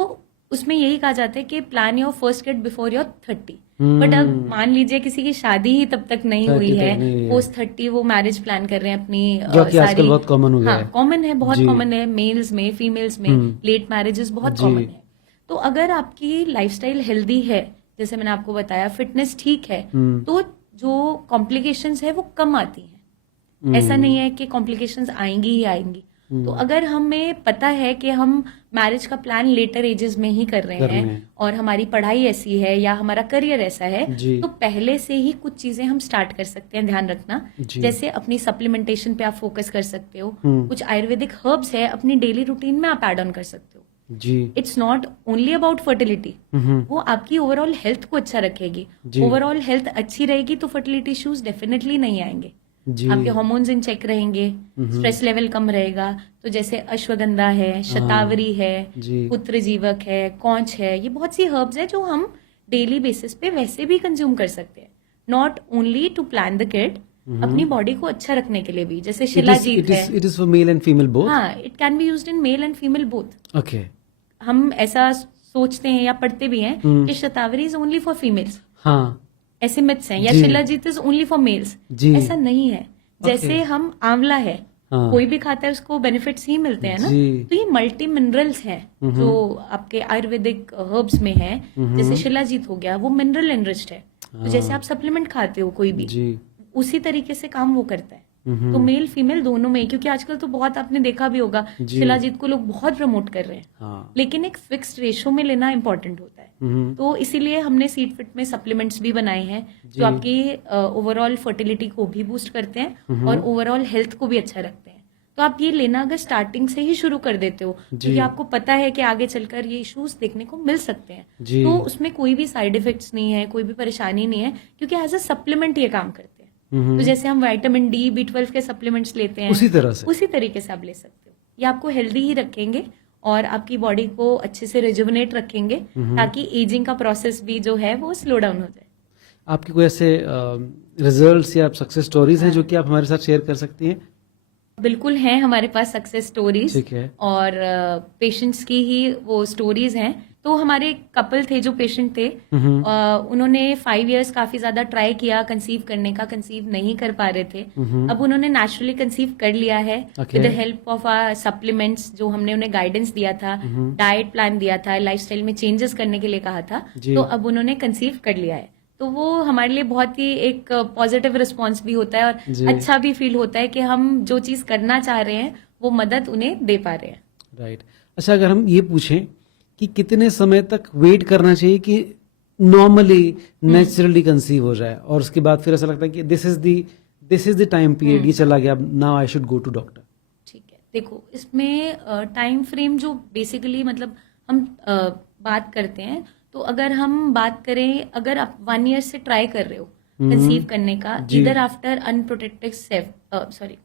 उसमें यही कहा जाता है कि plan your first kid before your 30। But अब मान लीजिए किसी की शादी ही तब तक नहीं हुई है, पोस्ट 30 वो मैरिज प्लान कर रहे हैं अपनी जो कि आजकल बहुत कॉमन हो गया है। कॉमन है, बहुत कॉमन है, मेल्स में, फीमेल्स में लेट मैरिजेस बहुत कॉमन है। तो अगर आपकी लाइफस्टाइल हेल्दी है, जैसे मैंने आपको बताया, फिटनेस ठीक है, तो जो कॉम्प्लिकेशंस है वो कम आती हैं। ऐसा नहीं है कि कॉम्प्लिकेशंस आएंगी ही आएंगी। तो अगर हमें पता है कि हम मैरिज का प्लान लेटर एजेस में ही कर रहे हैं और हमारी पढ़ाई ऐसी है या हमारा करियर ऐसा है, तो पहले से ही कुछ चीजें हम स्टार्ट कर सकते हैं। ध्यान रखना, जैसे अपनी सप्लीमेंटेशन पे आप फोकस कर सकते हो, कुछ आयुर्वेदिक हर्ब्स है अपनी डेली रूटीन में आप एड ऑन कर सकते हो। जी, it's not only about fertility, वो आपकी ओवरऑल हेल्थ को अच्छा रखेगी। ओवरऑल हेल्थ अच्छी रहेगी तो फर्टिलिटी इश्यूज डेफिनेटली नहीं आएंगे। आपके हार्मोन्स इन चेक रहेंगे, स्ट्रेस लेवल कम रहेगा। तो जैसे अश्वगंधा है, शतावरी है, पुत्र जीवक है, कौंच है, ये बहुत सी हर्ब्स है जो हम डेली बेसिस पे वैसे भी कंज्यूम कर सकते हैं, not only to plan the kid, अपनी बॉडी को अच्छा रखने के लिए भी। जैसे शिलाजीत है, it is for male and female both. हाँ, it can be used in male and female both. Okay, हम ऐसा सोचते हैं या पढ़ते भी हैं कि Shatavari is only for females, हाँ, ऐसे मिथ्स हैं, या Shilajit is only for males, ऐसा नहीं है। जैसे हम आंवला है, कोई भी खाता है उसको बेनिफिट्स ही मिलते हैं ना। तो ये मल्टी मिनरल्स हैं जो आपके आयुर्वेदिक हर्ब्स में है। जैसे शिलाजीत हो गया, वो मिनरल एनरिच्ड है। तो जैसे आप सप्लीमेंट खाते हो कोई भी, उसी तरीके से काम वो करता है। तो मेल फीमेल दोनों में, क्योंकि आजकल तो बहुत आपने देखा भी होगा, शिलाजीत को लोग बहुत प्रमोट कर रहे हैं, लेकिन एक फिक्स्ड रेशो में लेना इंपॉर्टेंट होता है। तो इसीलिए हमने सीड फिट में सप्लीमेंट्स भी बनाए हैं जो आपकी ओवरऑल फर्टिलिटी को भी बूस्ट करते हैं और ओवरऑल हेल्थ को भी अच्छा रखते हैं। तो आप ये लेना अगर स्टार्टिंग से ही शुरू कर देते हो, क्योंकि आपको पता है कि आगे चलकर ये इश्यूज देखने को मिल सकते हैं, तो उसमें कोई भी साइड इफेक्ट्स नहीं है, कोई भी परेशानी नहीं है, क्योंकि एज अ सप्लीमेंट ये काम करते हैं। तो जैसे हम विटामिन डी, B12 के सप्लीमेंट्स लेते हैं, उसी तरीके से आप ले सकते हो। ये आपको हेल्दी ही रखेंगे और आपकी बॉडी को अच्छे से रिजुवनेट रखेंगे, ताकि एजिंग का प्रोसेस भी जो है वो स्लो डाउन हो जाए। आपके कोई ऐसे रिजल्ट्स या सक्सेस स्टोरीज हैं जो कि आप हमारे साथ शेयर कर सकती हैं? बिल्कुल हैं हमारे पास सक्सेस स्टोरीज, ठीक है। और पेशेंट्स की ही वो स्टोरीज हैं। तो हमारे एक कपल थे जो पेशेंट थे, उन्होंने 5 इयर्स काफी ज्यादा ट्राई किया कंसीव करने का, कंसीव नहीं कर पा रहे थे। अब उन्होंने नेचुरली कंसीव कर लिया है with the help of supplements जो हमने उन्हें गाइडेंस दिया था, डाइट प्लान दिया था, लाइफस्टाइल में चेंजेस करने के लिए कहा था। तो अब उन्होंने कंसीव कर लिया है। तो वो हमारे लिए बहुत ही एक पॉजिटिव रिस्पॉन्स भी होता है और अच्छा भी फील होता है कि हम जो चीज करना चाह रहे हैं वो मदद उन्हें दे पा रहे हैं। राइट। अच्छा, अगर हम ये पूछें कि कितने समय तक वेट करना चाहिए कि नॉर्मली नेचुरली कंसीव हो जाए, और उसके बाद फिर ऐसा लगता है कि this is the time period, ये चला गया, now I should go to doctor? ठीक है, देखो इसमें टाइम फ्रेम जो बेसिकली मतलब हम बात करते हैं, तो अगर हम बात करें, अगर आप 1 ईयर से ट्राई कर रहे हो कंसीव करने का, ईदर आफ्टर अनप्रोटेक्टेड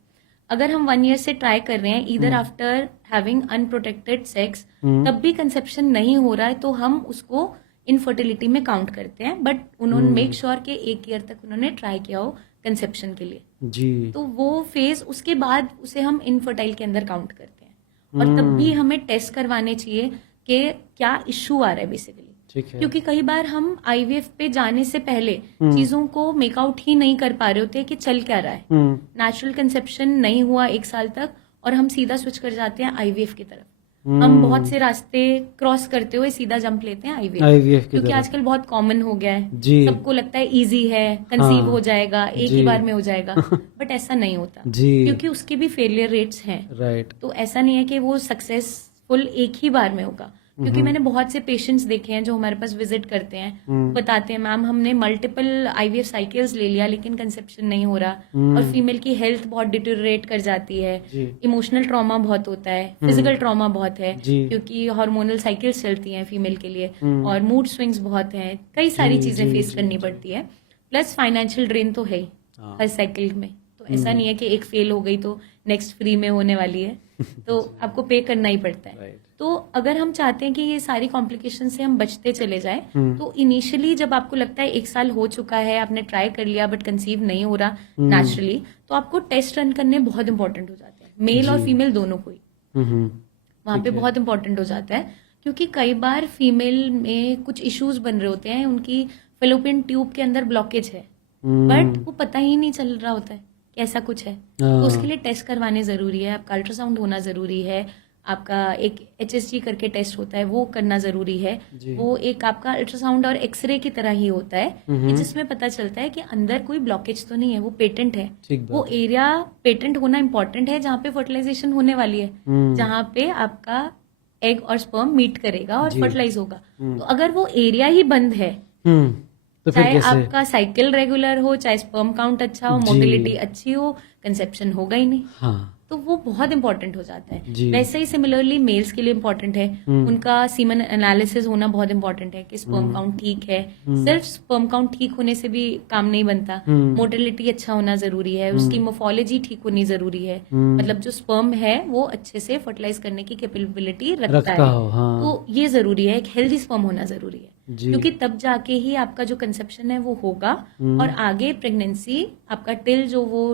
अगर हम 1 ईयर से ट्राई कर रहे हैं either after having unprotected sex, तब भी कंसेप्शन नहीं हो रहा है, तो हम उसको इनफर्टिलिटी में काउंट करते हैं। बट उन्होंने मेक श्योर कि 1 ईयर तक उन्होंने ट्राई किया हो कंसेप्शन के लिए, जी, तो वो फेज, उसके बाद उसे हम इनफर्टाइल के अंदर काउंट करते हैं। और तब भी हमें टेस्ट करवाने चाहिए कि क्या इश्यू आ रहा है बेसिकली, क्योंकि कई बार हम IVF पे जाने से पहले चीजों को मेकआउट ही नहीं कर पा रहे होते कि चल क्या रहा है। नेचुरल कंसेप्शन नहीं हुआ 1 साल तक और हम सीधा स्विच कर जाते हैं IVF की तरफ। हम बहुत से रास्ते क्रॉस करते हुए सीधा जंप लेते हैं IVF क्योंकि आजकल बहुत कॉमन हो गया है, सबको लगता है इजी है, कंसीव हो जाएगा, एक ही बार में हो जाएगा, बट ऐसा नहीं होता क्योंकि उसके भी फेलियर रेट्स हैं। राइट। तो ऐसा नहीं है कि वो सक्सेसफुल एक ही बार में होगा, क्योंकि मैंने बहुत से पेशेंट्स देखे हैं जो हमारे पास विजिट करते हैं, बताते हैं मैम हमने मल्टीपल IVF साइकिल्स ले लिया लेकिन कंसेप्शन नहीं हो रहा, और फीमेल की हेल्थ बहुत डिटेरियोरेट कर जाती है, इमोशनल ट्रॉमा बहुत होता है, फिजिकल ट्रॉमा बहुत है, क्योंकि हार्मोनल साइकिल्स चलती हैं फीमेल के लिए, और मूड स्विंग्स बहुत हैं, कई सारी चीजें फेस करनी पड़ती है, प्लस फाइनेंशियल ड्रेन तो है ही हर साइकिल में। तो ऐसा नहीं है कि एक फेल हो गई तो नेक्स्ट फ्री में होने वाली है, तो आपको पे करना ही पड़ता है। तो अगर हम चाहते हैं कि ये सारी कॉम्प्लिकेशन से हम बचते चले जाएं, तो इनिशियली जब आपको लगता है 1 साल हो चुका है, आपने ट्राई कर लिया बट कंसीव नहीं हो रहा नेचुरली, तो आपको टेस्ट रन करने बहुत इंपॉर्टेंट हो जाते हैं, मेल और फीमेल दोनों को ही। वहां पे बहुत इंपॉर्टेंट हो जाता है, क्योंकि कई बार फीमेल में कुछ इश्यूज बन रहे होते हैं, उनकी फेलोपियन ट्यूब के अंदर ब्लॉकेज है, बट वो पता ही नहीं चल रहा होता है कि ऐसा कुछ है। तो उसके लिए टेस्ट करवाने जरूरी है, आपका अल्ट्रासाउंड होना जरूरी है, आपका एक HSG करके टेस्ट होता है वो करना जरूरी है। वो एक आपका अल्ट्रासाउंड और एक्सरे की तरह ही होता है कि जिसमें पता चलता है कि अंदर कोई ब्लॉकेज तो नहीं है, वो पेटेंट है। वो एरिया पेटेंट होना इम्पोर्टेंट है जहाँ पे फर्टिलाइजेशन होने वाली है, जहाँ पे आपका एग और स्पर्म मीट करेगा और फर्टिलाइज होगा। तो अगर वो एरिया ही बंद है, तो फिर चाहे कैसे? आपका साइकिल रेगुलर हो, चाहे स्पर्म काउंट अच्छा हो, मोटिलिटी अच्छी हो, कंसेप्शन होगा ही नहीं। हाँ, तो वो बहुत इंपॉर्टेंट हो जाता है। जी। वैसे ही सिमिलरली मेल्स के लिए इंपॉर्टेंट है, उनका सीमन एनालिसिस होना बहुत इंपॉर्टेंट है कि स्पर्म काउंट ठीक है। सिर्फ स्पर्म काउंट ठीक होने से भी काम नहीं बनता, मोटिलिटी अच्छा होना जरूरी है, उसकी मोफोलॉजी ठीक होनी जरूरी है, मतलब जो स्पर्म है वो अच्छे से फर्टिलाइज करने की कैपेबिलिटी रखता है। हो, हाँ। तो ये जरूरी है, एक हेल्दी स्पर्म होना जरूरी है, जी। क्योंकि तब जाके ही आपका जो कंसेप्शन है वो होगा और आगे प्रेगनेंसी आपका टिल जो वो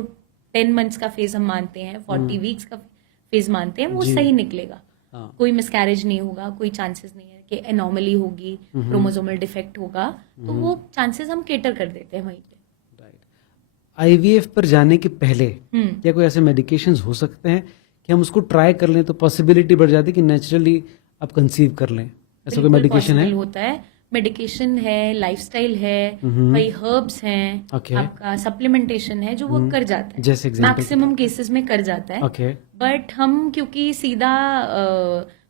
10 मंथ्स का फेज हम मानते हैं, 40 वीक्स का फेज मानते हैं, वो सही निकलेगा। हाँ। कोई मिसकैरेज नहीं होगा, कोई चांसेस नहीं है कि एनॉमली होगी, क्रोमोसोमल डिफेक्ट होगा, तो वो चांसेस हम केटर कर देते हैं वहीं पे। IVF पर जाने के पहले क्या कोई ऐसे मेडिकेशंस हो सकते हैं कि हम उसको ट्राई कर लें तो पॉसिबिलिटी बढ़ जाती है कि नेचुरली आप कंसीव कर लें? ऐसा कोई बिल्कुल मेडिकेशन है? possible होता है, मेडिकेशन है, लाइफस्टाइल है, कई हर्ब्स हैं, Okay. आपका सप्लीमेंटेशन है जो वो कर जाता है, जैसे example? मैक्सिमम केसेस में कर जाता है। ओके, बट हम क्योंकि सीधा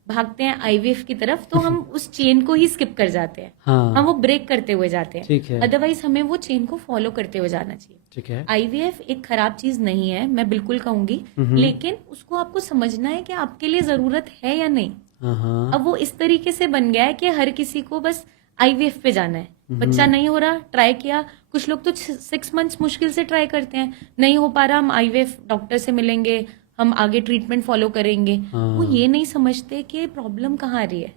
भागते हैं IVF की तरफ, तो हम उस चेन को ही स्किप कर जाते हैं, हाँ। हम वो ब्रेक करते हुए जाते ठीक है। हैं। अदरवाइज हमें वो चेन को फॉलो करते हुए जाना चाहिए। ठीक है। IVF एक खराब चीज नहीं है, मैं बिल्कुल कहूंगी, लेकिन उसको आपको समझना है कि आपके लिए जरूरत है या नहीं। हाँ, अब वो इस तरीके से बन गया है कि हर किसी को बस IVF पे जाना है, बच्चा नहीं हो रहा, ट्राई किया, कुछ लोग तो 6 मंथ्स मुश्किल से ट्राई करते हैं, नहीं हो पा रहा, हम IVF डॉक्टर से मिलेंगे, हम आगे ट्रीटमेंट फॉलो करेंगे। वो ये नहीं समझते कि प्रॉब्लम कहाँ आ रही है।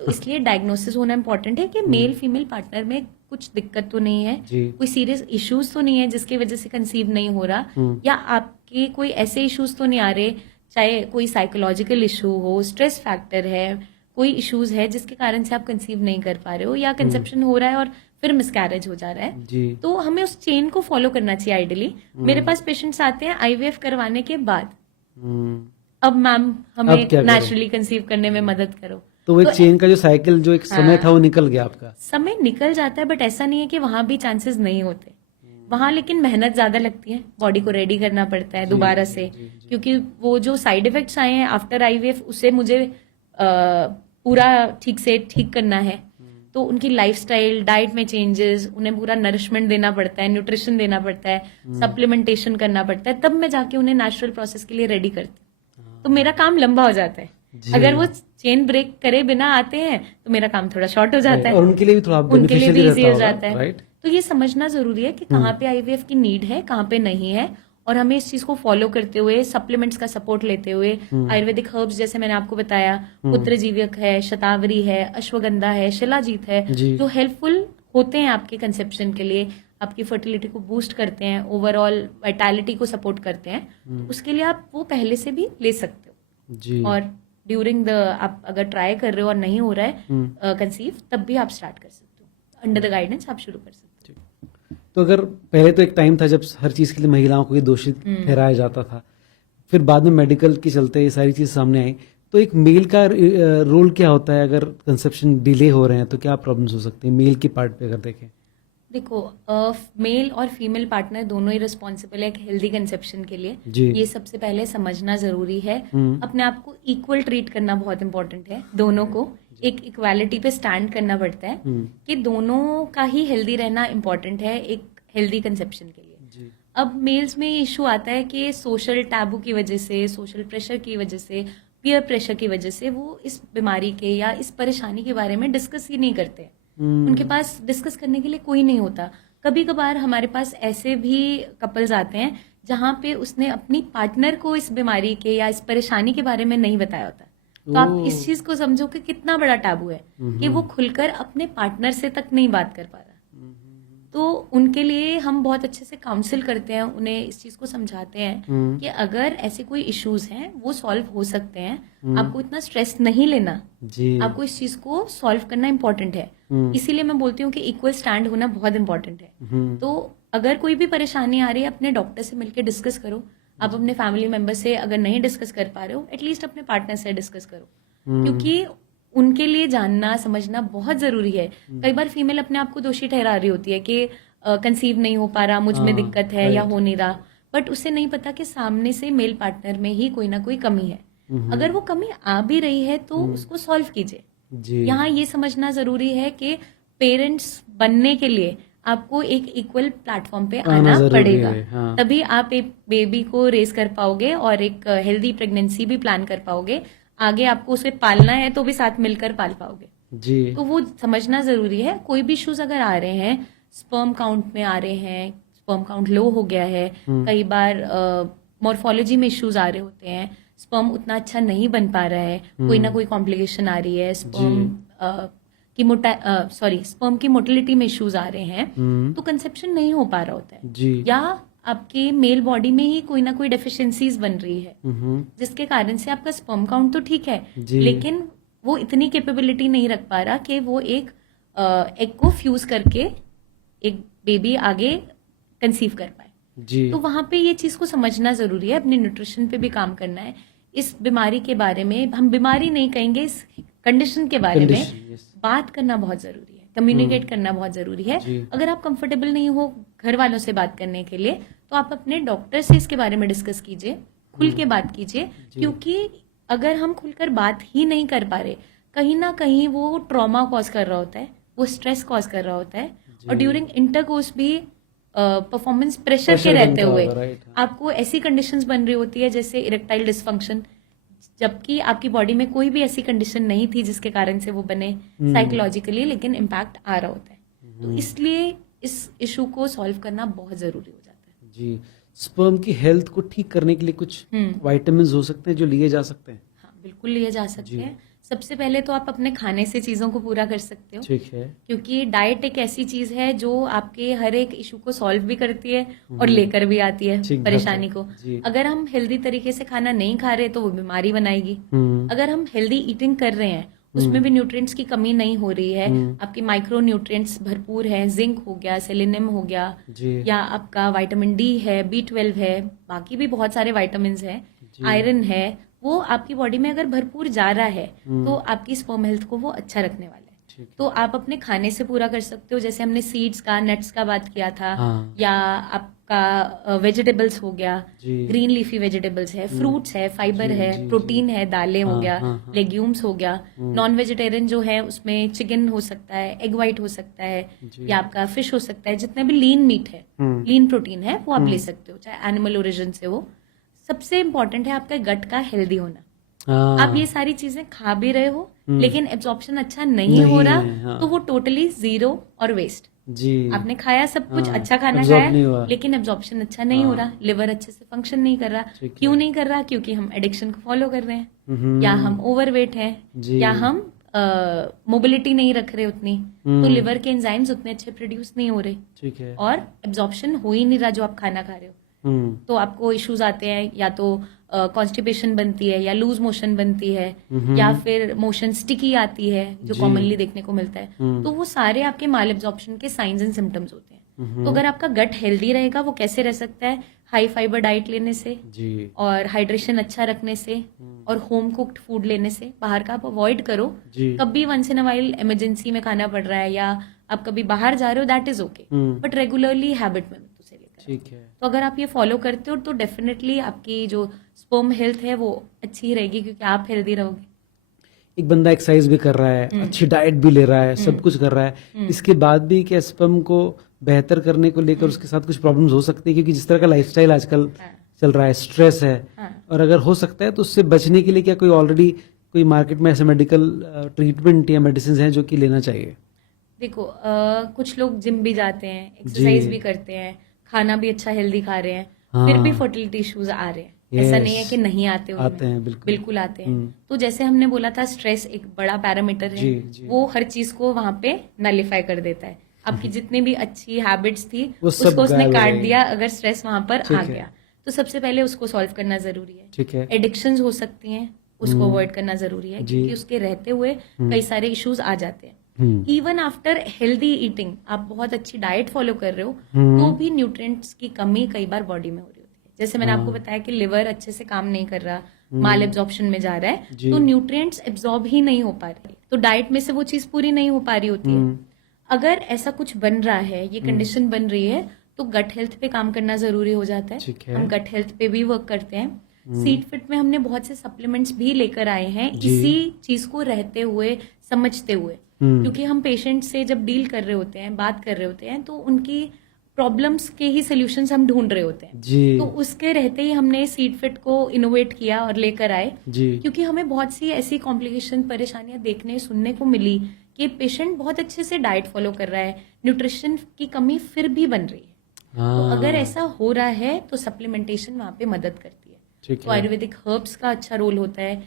तो इसलिए डायग्नोसिस होना इम्पोर्टेंट है कि मेल फीमेल पार्टनर में कुछ दिक्कत तो नहीं है, जी। कोई सीरियस इश्यूज तो नहीं है जिसकी वजह से कंसीव नहीं हो रहा, या आपके कोई ऐसे इश्यूज तो नहीं आ रहे, चाहे कोई साइकोलॉजिकल इशू हो, स्ट्रेस फैक्टर है, कोई इश्यूज है जिसके कारण से आप कंसीव नहीं कर पा रहे हो, या कंसेप्शन हो रहा है और फिर मिसकैरेज हो जा रहा है। जी। तो हमें उस चेन को फॉलो करना चाहिए आइडियली। मेरे पास पेशेंट्स आते हैं IVF करवाने के बाद, अब मैम हमें अब क्या करें? नेचुरली कंसीव करने में मदद करो। तो वो एक चेन का जो साइकिल जो एक समय था वो निकल गया आपका? समय निकल जाता है, बट ऐसा नहीं है कि वहां भी चांसेस नहीं होते, वहां लेकिन मेहनत ज्यादा लगती है, बॉडी को रेडी करना पड़ता है दोबारा से, क्योंकि वो जो साइड इफेक्ट्स आए हैं आफ्टर IVF उसे मुझे पूरा ठीक से ठीक करना है। तो उनकी लाइफस्टाइल, डाइट में चेंजेस, उन्हें पूरा नरिशमेंट देना पड़ता है, न्यूट्रिशन देना पड़ता है, सप्लीमेंटेशन करना पड़ता है, तब मैं जाके उन्हें नेचुरल प्रोसेस के लिए रेडी करती हूँ। तो मेरा काम लंबा हो जाता है। अगर वो चेन ब्रेक करे बिना आते हैं तो मेरा काम थोड़ा शॉर्ट हो जाता है, और उनके लिए भी थोड़ा उनके लिए भी beneficial इजी हो रहता जाता होगा, है। राइट? तो ये समझना जरूरी है कि कहाँ पे IVF की नीड है, कहाँ पे नहीं है, और हमें इस चीज को फॉलो करते हुए, सप्लीमेंट्स का सपोर्ट लेते हुए, आयुर्वेदिक हर्ब्स जैसे मैंने आपको बताया, पुत्रजीवक है, शतावरी है, अश्वगंधा है, शिलाजीत है, जी। जो हेल्पफुल होते हैं आपके कंसेप्शन के लिए, आपकी फर्टिलिटी को बूस्ट करते हैं, ओवरऑल वाइटैलिटी को सपोर्ट करते हैं, तो उसके लिए आप वो पहले से भी ले सकते हो। जी। और ड्यूरिंग द आप अगर ट्राई कर रहे हो और नहीं हो रहा है कंसीव, तब भी आप स्टार्ट कर सकते हो, अंडर द गाइडेंस आप शुरू कर सकते हो। तो अगर पहले तो एक टाइम था जब हर चीज के लिए महिलाओं को ये दोषी ठहराया जाता था, फिर बाद में मेडिकल के चलते ये सारी चीज सामने आई, तो एक मेल का रोल क्या होता है? अगर कंसेप्शन डिले हो रहे हैं तो क्या प्रॉब्लम्स हो सकती है मेल की पार्ट पे अगर देखें? देखो, मेल और फीमेल पार्टनर दोनों ही रिस्पॉन्सिबल है एक हेल्दी कंसेप्शन के लिए। जी। ये सबसे पहले समझना जरूरी है। अपने आप को इक्वल ट्रीट करना बहुत इंपॉर्टेंट है, दोनों को एक इक्वालिटी पे स्टैंड करना पड़ता है कि दोनों का ही हेल्दी रहना इंपॉर्टेंट है एक हेल्दी कंसेप्शन के लिए। जी। अब मेल्स में इशू आता है कि सोशल टैबू की वजह से, सोशल प्रेशर की वजह से, पीयर प्रेशर की वजह से वो इस बीमारी के या इस परेशानी के बारे में डिस्कस ही नहीं करते। उनके पास डिस्कस करने के लिए कोई नहीं होता। कभी कभार हमारे पास ऐसे भी कपल्स आते हैं जहां पे उसने अपनी पार्टनर को इस बीमारी के या इस परेशानी के बारे में नहीं बताया होता। तो आप इस चीज को समझो कि कितना बड़ा टैबू है कि वो खुलकर अपने पार्टनर से तक नहीं बात कर पा रहा। तो उनके लिए हम बहुत अच्छे से काउंसिल करते हैं, उन्हें इस चीज को समझाते हैं कि अगर ऐसे कोई इश्यूज हैं वो सॉल्व हो सकते हैं, आपको इतना स्ट्रेस नहीं लेना, जी आपको इस चीज को सॉल्व करना इम्पोर्टेंट है। इसीलिए मैं बोलती हूँ कि इक्वल स्टैंड होना बहुत इम्पोर्टेंट है। तो अगर कोई भी परेशानी आ रही है, अपने डॉक्टर से मिलकर डिस्कस करो। आप अपने फैमिली मेंबर से अगर नहीं डिस्कस कर पा रहे हो, एटलीस्ट अपने पार्टनर से डिस्कस करो, क्योंकि उनके लिए जानना समझना बहुत जरूरी है। कई बार फीमेल अपने आप को दोषी ठहरा रही होती है कि कंसीव नहीं हो पा रहा, मुझ में दिक्कत है या हो नहीं रहा, बट उसे नहीं पता कि सामने से मेल पार्टनर में ही कोई ना कोई कमी है। अगर वो कमी आ भी रही है तो उसको सॉल्व कीजिए। जी यहाँ ये समझना जरूरी है कि पेरेंट्स बनने के लिए आपको एक इक्वल प्लेटफॉर्म पे आना जरूरी पड़ेगा, है, हाँ। तभी आप एक बेबी को रेस कर पाओगे और एक हेल्दी प्रेगनेंसी भी प्लान कर पाओगे। आगे आपको उसे पालना है तो भी साथ मिलकर पाल पाओगे। जी तो वो समझना जरूरी है। कोई भी इश्यूज अगर आ रहे हैं, स्पर्म काउंट में आ रहे हैं, स्पर्म काउंट लो हो गया है, कई बार मॉर्फोलॉजी में इश्यूज आ रहे होते हैं, स्पर्म उतना अच्छा नहीं बन पा रहा है, कोई ना कोई कॉम्प्लिकेशन आ रही है, स्पर्म की मोटिलिटी में इश्यूज आ रहे हैं, तो कंसेप्शन नहीं हो पा रहा होता है, जी या आपके मेल बॉडी में ही कोई ना कोई डेफिशिएंसीज बन रही है, जिसके कारण से आपका स्पर्म काउंट तो ठीक है, जी। लेकिन वो इतनी कैपेबिलिटी नहीं रख पा रहा कि वो एक एग को फ्यूज करके एक बेबी आगे कंसीव कर पाए। जी तो वहां पे ये चीज को समझना जरूरी है, अपने न्यूट्रिशन पे भी काम करना है। इस बीमारी के बारे में, हम बीमारी नहीं कहेंगे, इस कंडीशन के बारे में Condition, yes. बात करना बहुत जरूरी है, कम्युनिकेट करना बहुत जरूरी है। जी। अगर आप कंफर्टेबल नहीं हो घर वालों से बात करने के लिए, तो आप अपने डॉक्टर से इसके बारे में डिस्कस कीजिए, खुल के बात कीजिए, क्योंकि अगर हम खुलकर बात ही नहीं कर पा रहे, कहीं ना कहीं वो ट्रॉमा कॉज कर रहा होता है, वो स्ट्रेस कॉज कर रहा होता है, और ड्यूरिंग इंटरकोर्स भी परफॉर्मेंस प्रेशर के रहते बनता हुए होगा, right, हाँ। आपको ऐसी कंडीशंस बन रही होती है जैसे इरेक्टाइल डिसफंक्शन, जबकि आपकी बॉडी में कोई भी ऐसी कंडीशन नहीं थी जिसके कारण से वो बने साइकोलॉजिकली, लेकिन इम्पैक्ट आ रहा होता है। तो इसलिए इस इशू को सॉल्व करना बहुत जरूरी हो जाता है। जी स्पर्म की हेल्थ को ठीक करने के लिए कुछ विटामिन्स हो सकते हैं जो लिए जा सकते हैं? हाँ, बिल्कुल लिए जा सकते हैं। सबसे पहले तो आप अपने खाने से चीजों को पूरा कर सकते हो, ठीक है। क्योंकि डाइट एक ऐसी चीज है जो आपके हर एक इशू को सॉल्व भी करती है और लेकर भी आती है ठीक बात परेशानी है। को। जी। अगर हम हेल्दी तरीके से खाना नहीं खा रहे तो वो बीमारी बनाएगी। अगर हम हेल्दी ईटिंग कर रहे हैं, उसमें भी न्यूट्रिएंट्स की कमी नहीं हो रही है, आपकी माइक्रो न्यूट्रिएंट्स भरपूर है, जिंक हो गया, सेलेनियम हो गया, जी या आपका विटामिन डी है, B12 है, बाकी भी बहुत सारे विटामिन है, आयरन है, वो आपकी बॉडी में अगर भरपूर जा रहा है तो आपकी स्पर्म हेल्थ को वो अच्छा रखने वाला है। ठीक। तो आप अपने खाने से पूरा कर सकते हो, जैसे हमने सीड्स का, नट्स का बात किया था, हाँ। या आपका वेजिटेबल्स हो गया, जी। ग्रीन लीफी वेजिटेबल्स है, फ्रूट्स है, फाइबर है, प्रोटीन है, दालें हो गया, हाँ। लेग्यूम्स हो गया। नॉन वेजिटेरियन जो है उसमें चिकन हो सकता है, एग वाइट हो सकता है, या आपका फिश हो सकता है, जितने भी लीन मीट है, लीन प्रोटीन है, वो आप ले सकते हो, चाहे एनिमल ओरिजिन से हो। सबसे इम्पोर्टेंट है आपका गट का हेल्दी होना। हाँ। आप ये सारी चीजें खा भी रहे हो लेकिन एब्जॉर्प्शन अच्छा नहीं हो रहा, हाँ। तो वो टोटली जीरो और वेस्ट। जी आपने खाया सब कुछ, हाँ, अच्छा खाना absorb नहीं हुआ। खाया, लेकिन एब्जॉर्प्शन अच्छा नहीं हो रहा, लिवर अच्छे से फंक्शन नहीं कर रहा। ठीक है। क्यों नहीं कर रहा? क्योंकि हम एडिक्शन को फॉलो कर रहे हैं, या हम ओवरवेट हैं, जी। या हम मोबिलिटी नहीं रख रहे उतनी, तो लिवर के एंजाइम्स उतने अच्छे प्रोड्यूस नहीं हो रहे, ठीक है। और एब्जॉर्प्शन हो ही नहीं रहा जो आप खाना खा रहे हो। तो आपको इश्यूज आते हैं, या तो कॉन्स्टिपेशन बनती है, या लूज मोशन बनती है, या फिर मोशन स्टिकी आती है जो कॉमनली देखने को मिलता है। तो वो सारे आपके माल एब्जॉर्प्शन के साइंस एंड सिम्टम्स होते हैं। तो अगर आपका गट हेल्दी रहेगा, वो कैसे रह सकता है? हाई फाइबर डाइट लेने से, जी और हाइड्रेशन अच्छा रखने से, और होम कुक्ड फूड लेने से। बाहर का आप अवॉइड करो, जी कभी once in a while emergency में खाना पड़ रहा है, या आप कभी बाहर जा रहे हो, that is okay, but regularly habit में मत उसे लेकर। ठीक है। तो अगर आप ये फॉलो करते हो तो डेफिनेटली आपकी जो स्पर्म हेल्थ है वो अच्छी ही रहेगी, क्योंकि आप हेल्दी रहोगे। एक बंदा एक्सरसाइज भी कर रहा है, अच्छी डाइट भी ले रहा है, सब कुछ कर रहा है, इसके बाद भी क्या स्पर्म को बेहतर करने को लेकर उसके साथ कुछ प्रॉब्लम्स हो सकती है? क्योंकि जिस तरह का लाइफस्टाइल आजकल चल रहा है, स्ट्रेस है, और अगर हो सकता है तो उससे बचने के लिए क्या कोई ऑलरेडी कोई मार्केट में ऐसे मेडिकल ट्रीटमेंट या मेडिसिन हैं जो कि लेना चाहिए? देखो कुछ लोग जिम भी जाते हैं, एक्सरसाइज भी करते हैं, खाना भी अच्छा हेल्दी खा रहे हैं, फिर भी फर्टिलिटी इश्यूज आ रहे हैं। ऐसा नहीं है कि नहीं आते उनमें, आते हैं, बिल्कुल आते हैं। तो जैसे हमने बोला था, स्ट्रेस एक बड़ा पैरामीटर है, जी, जी। वो हर चीज को वहां पे नलिफाई कर देता है। आपकी जितनी भी अच्छी हैबिट्स थी वो सब उसको उसने गायब हो काट गई। दिया अगर स्ट्रेस वहां पर ठीक आ है। गया। तो सबसे पहले उसको सॉल्व करना जरूरी है। ठीक है। एडिक्शंस हो सकती हैं, उसको अवॉइड करना जरूरी है, जी। क्योंकि उसके रहते हुए कई सारे इश्यूज आ जाते हैं। इवन आफ्टर हेल्दी ईटिंग, आप बहुत अच्छी डाइट फॉलो कर रहे हो तो भी न्यूट्रिएंट्स की कमी कई बार बॉडी में हो रही होती है। जैसे मैंने आपको बताया कि लिवर अच्छे से काम नहीं कर रहा, माल एब्जॉर्प्शन में जा रहा है, जी। तो न्यूट्रिएंट्स एब्जॉर्ब ही नहीं हो पा रहे, तो डाइट में से वो चीज पूरी नहीं हो पा रही होती है। अगर ऐसा कुछ बन रहा है, ये कंडीशन बन रही है, तो गट हेल्थ पे काम करना जरूरी हो जाता ठीक है। है। हम गट हेल्थ पे भी वर्क करते हैं। सीड फिट में हमने बहुत से सप्लीमेंट्स भी लेकर आए हैं जी। इसी चीज को रहते हुए, समझते हुए, क्योंकि हम पेशेंट से जब डील कर रहे होते हैं, बात कर रहे होते हैं, तो उनकी प्रॉब्लम्स के ही सोल्यूशंस हम ढूंढ रहे होते हैं। जी। तो उसके रहते ही हमने सीड फिट को इनोवेट किया और लेकर आए, जी। क्योंकि हमें बहुत सी ऐसी कॉम्प्लिकेशन, परेशानियां देखने सुनने को मिली कि पेशेंट बहुत अच्छे से डाइट फॉलो कर रहा है, न्यूट्रिशन की कमी फिर भी बन रही है। तो अगर ऐसा हो रहा है तो सप्लीमेंटेशन वहां पे मदद करती है। ठीक तो है। आयुर्वेदिक हर्ब्स का अच्छा रोल होता है।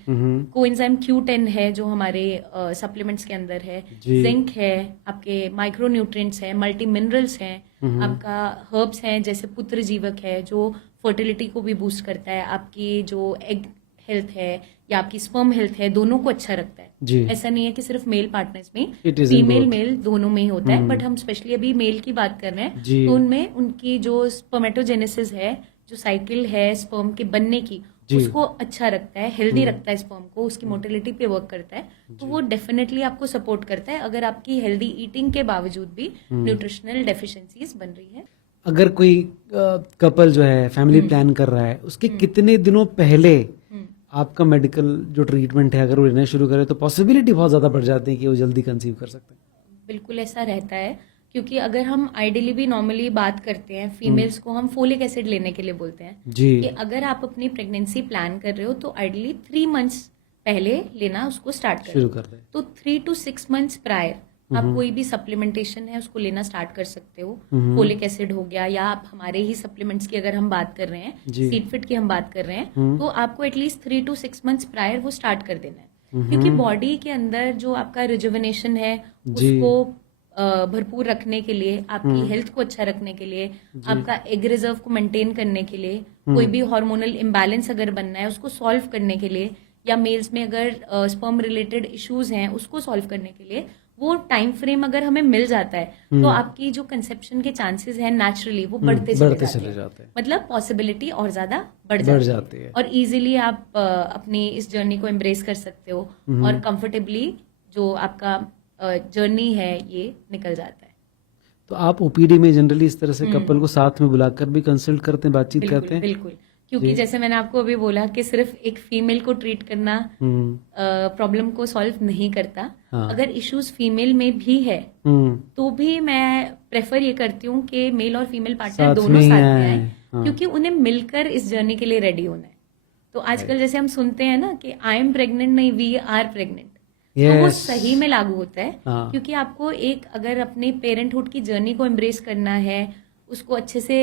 कोएंजाइम Q10 है जो हमारे सप्लीमेंट्स के अंदर है, जी। जिंक है, आपके माइक्रो न्यूट्रिएंट्स है, मल्टी मिनरल्स हैं, आपका हर्ब्स हैं जैसे पुत्र जीवक है जो फर्टिलिटी को भी बूस्ट करता है, आपकी जो एग हेल्थ है या आपकी स्पर्म हेल्थ है, दोनों को अच्छा रखता है। जी। ऐसा नहीं है कि सिर्फ मेल पार्टनर्स में, It is in female both. Male दोनों में ही होता है, बट हम स्पेशली अभी मेल की बात कर रहे हैं। जी। तो उनमें उनकी जो स्पर्मेटोजेनेसिस है, जो साइकिल है स्पर्म के बनने की, जी। उसको अच्छा रखता है, हेल्दी रखता है स्पर्म को, उसकी मोटिलिटी पे वर्क करता है। तो वो डेफिनेटली आपको सपोर्ट करता है अगर आपकी हेल्दी ईटिंग के बावजूद भी न्यूट्रिशनल डेफिशिएंसीज बन रही है। अगर कोई कपल जो है फैमिली प्लान कर रहा है, उसके कितने दिनों पहले आपका मेडिकल जो ट्रीटमेंट है अगर वो लेना शुरू करे तो पॉसिबिलिटी बहुत ज्यादा बढ़ जाती है कि वो जल्दी कंसीव कर सकते हैं? बिल्कुल ऐसा रहता है, क्योंकि अगर हम आइडियली भी नॉर्मली बात करते हैं, फीमेल्स को हम फोलिक एसिड लेने के लिए बोलते हैं जी। कि अगर आप अपनी प्रेगनेंसी प्लान कर रहे हो तो आइडियली 3 मंथ्स पहले लेना उसको स्टार्ट करें। शुरू कर दें। तो 3 to 6 मंथ्स प्रायर आप कोई भी सप्लीमेंटेशन है उसको लेना स्टार्ट कर सकते हो। फोलिक एसिड हो गया, या आप हमारे ही सप्लीमेंट्स की अगर हम बात कर रहे हैं, जी। सीड फिट की हम बात कर रहे हैं, तो आपको एटलीस्ट 3 to 6 मंथ्स प्रायर वो स्टार्ट कर देना है, क्योंकि बॉडी के अंदर जो आपका रिजुविनेशन है जी। उसको भरपूर रखने के लिए, आपकी हेल्थ को अच्छा रखने के लिए, आपका एग रिजर्व को मेंटेन करने के लिए, कोई भी हार्मोनल इम्बैलेंस अगर बनना है उसको सॉल्व करने के लिए, या मेल्स में अगर स्पर्म रिलेटेड इश्यूज हैं उसको सॉल्व करने के लिए, वो टाइम फ्रेम अगर हमें मिल जाता है तो आपकी जो कंसेप्शन के चांसेस हैं नेचुरली वो बढ़ते चले जाते हैं। मतलब पॉसिबिलिटी और ज्यादा बढ़ जाती है और इजीली आप अपनी इस जर्नी को एम्ब्रेस कर सकते हो और कंफर्टेबली जो आपका जर्नी है ये निकल जाता है। तो आप ओपीडी में जनरली इस तरह से कपल को साथ में बुलाकर भी कंसल्ट करते हैं, बातचीत करते हैं? बिल्कुल, क्योंकि जैसे मैंने आपको अभी बोला कि सिर्फ एक फीमेल को ट्रीट करना प्रॉब्लम को सॉल्व नहीं करता। हाँ। अगर इश्यूज फीमेल में भी है तो भी मैं प्रेफर ये करती हूँ कि मेल और फीमेल पार्टनर दोनों साथ में आए, क्योंकि उन्हें मिलकर इस जर्नी के लिए रेडी होना है। तो आजकल जैसे हम सुनते हैं ना कि आई एम प्रेग्नेंट, नहीं वी आर प्रेग्नेंट, तो वो सही में लागू होता है। क्योंकि आपको एक अगर अपने पेरेंटहुड की जर्नी को एम्ब्रेस करना है, उसको अच्छे से